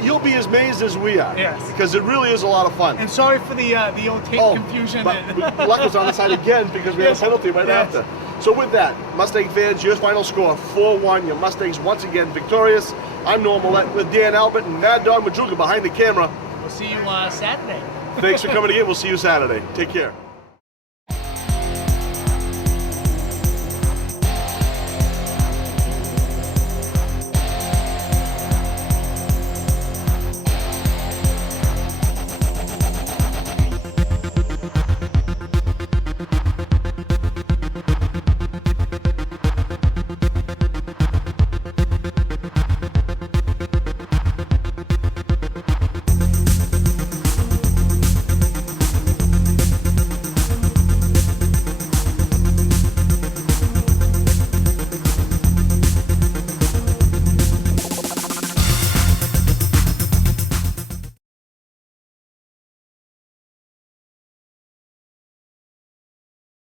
You'll be as amazed as we are. Yes. Because it really is a lot of fun. And sorry for the old tape confusion. But Luck was on the side again because we had a penalty right after. So with that, Mustang fans, your final score, 4-1. Your Mustangs once again victorious. I'm Norm Millette with Dan Albert and Mad Dog Madruga behind the camera. We'll see you Saturday. Thanks for coming again. We'll see you Saturday. Take care.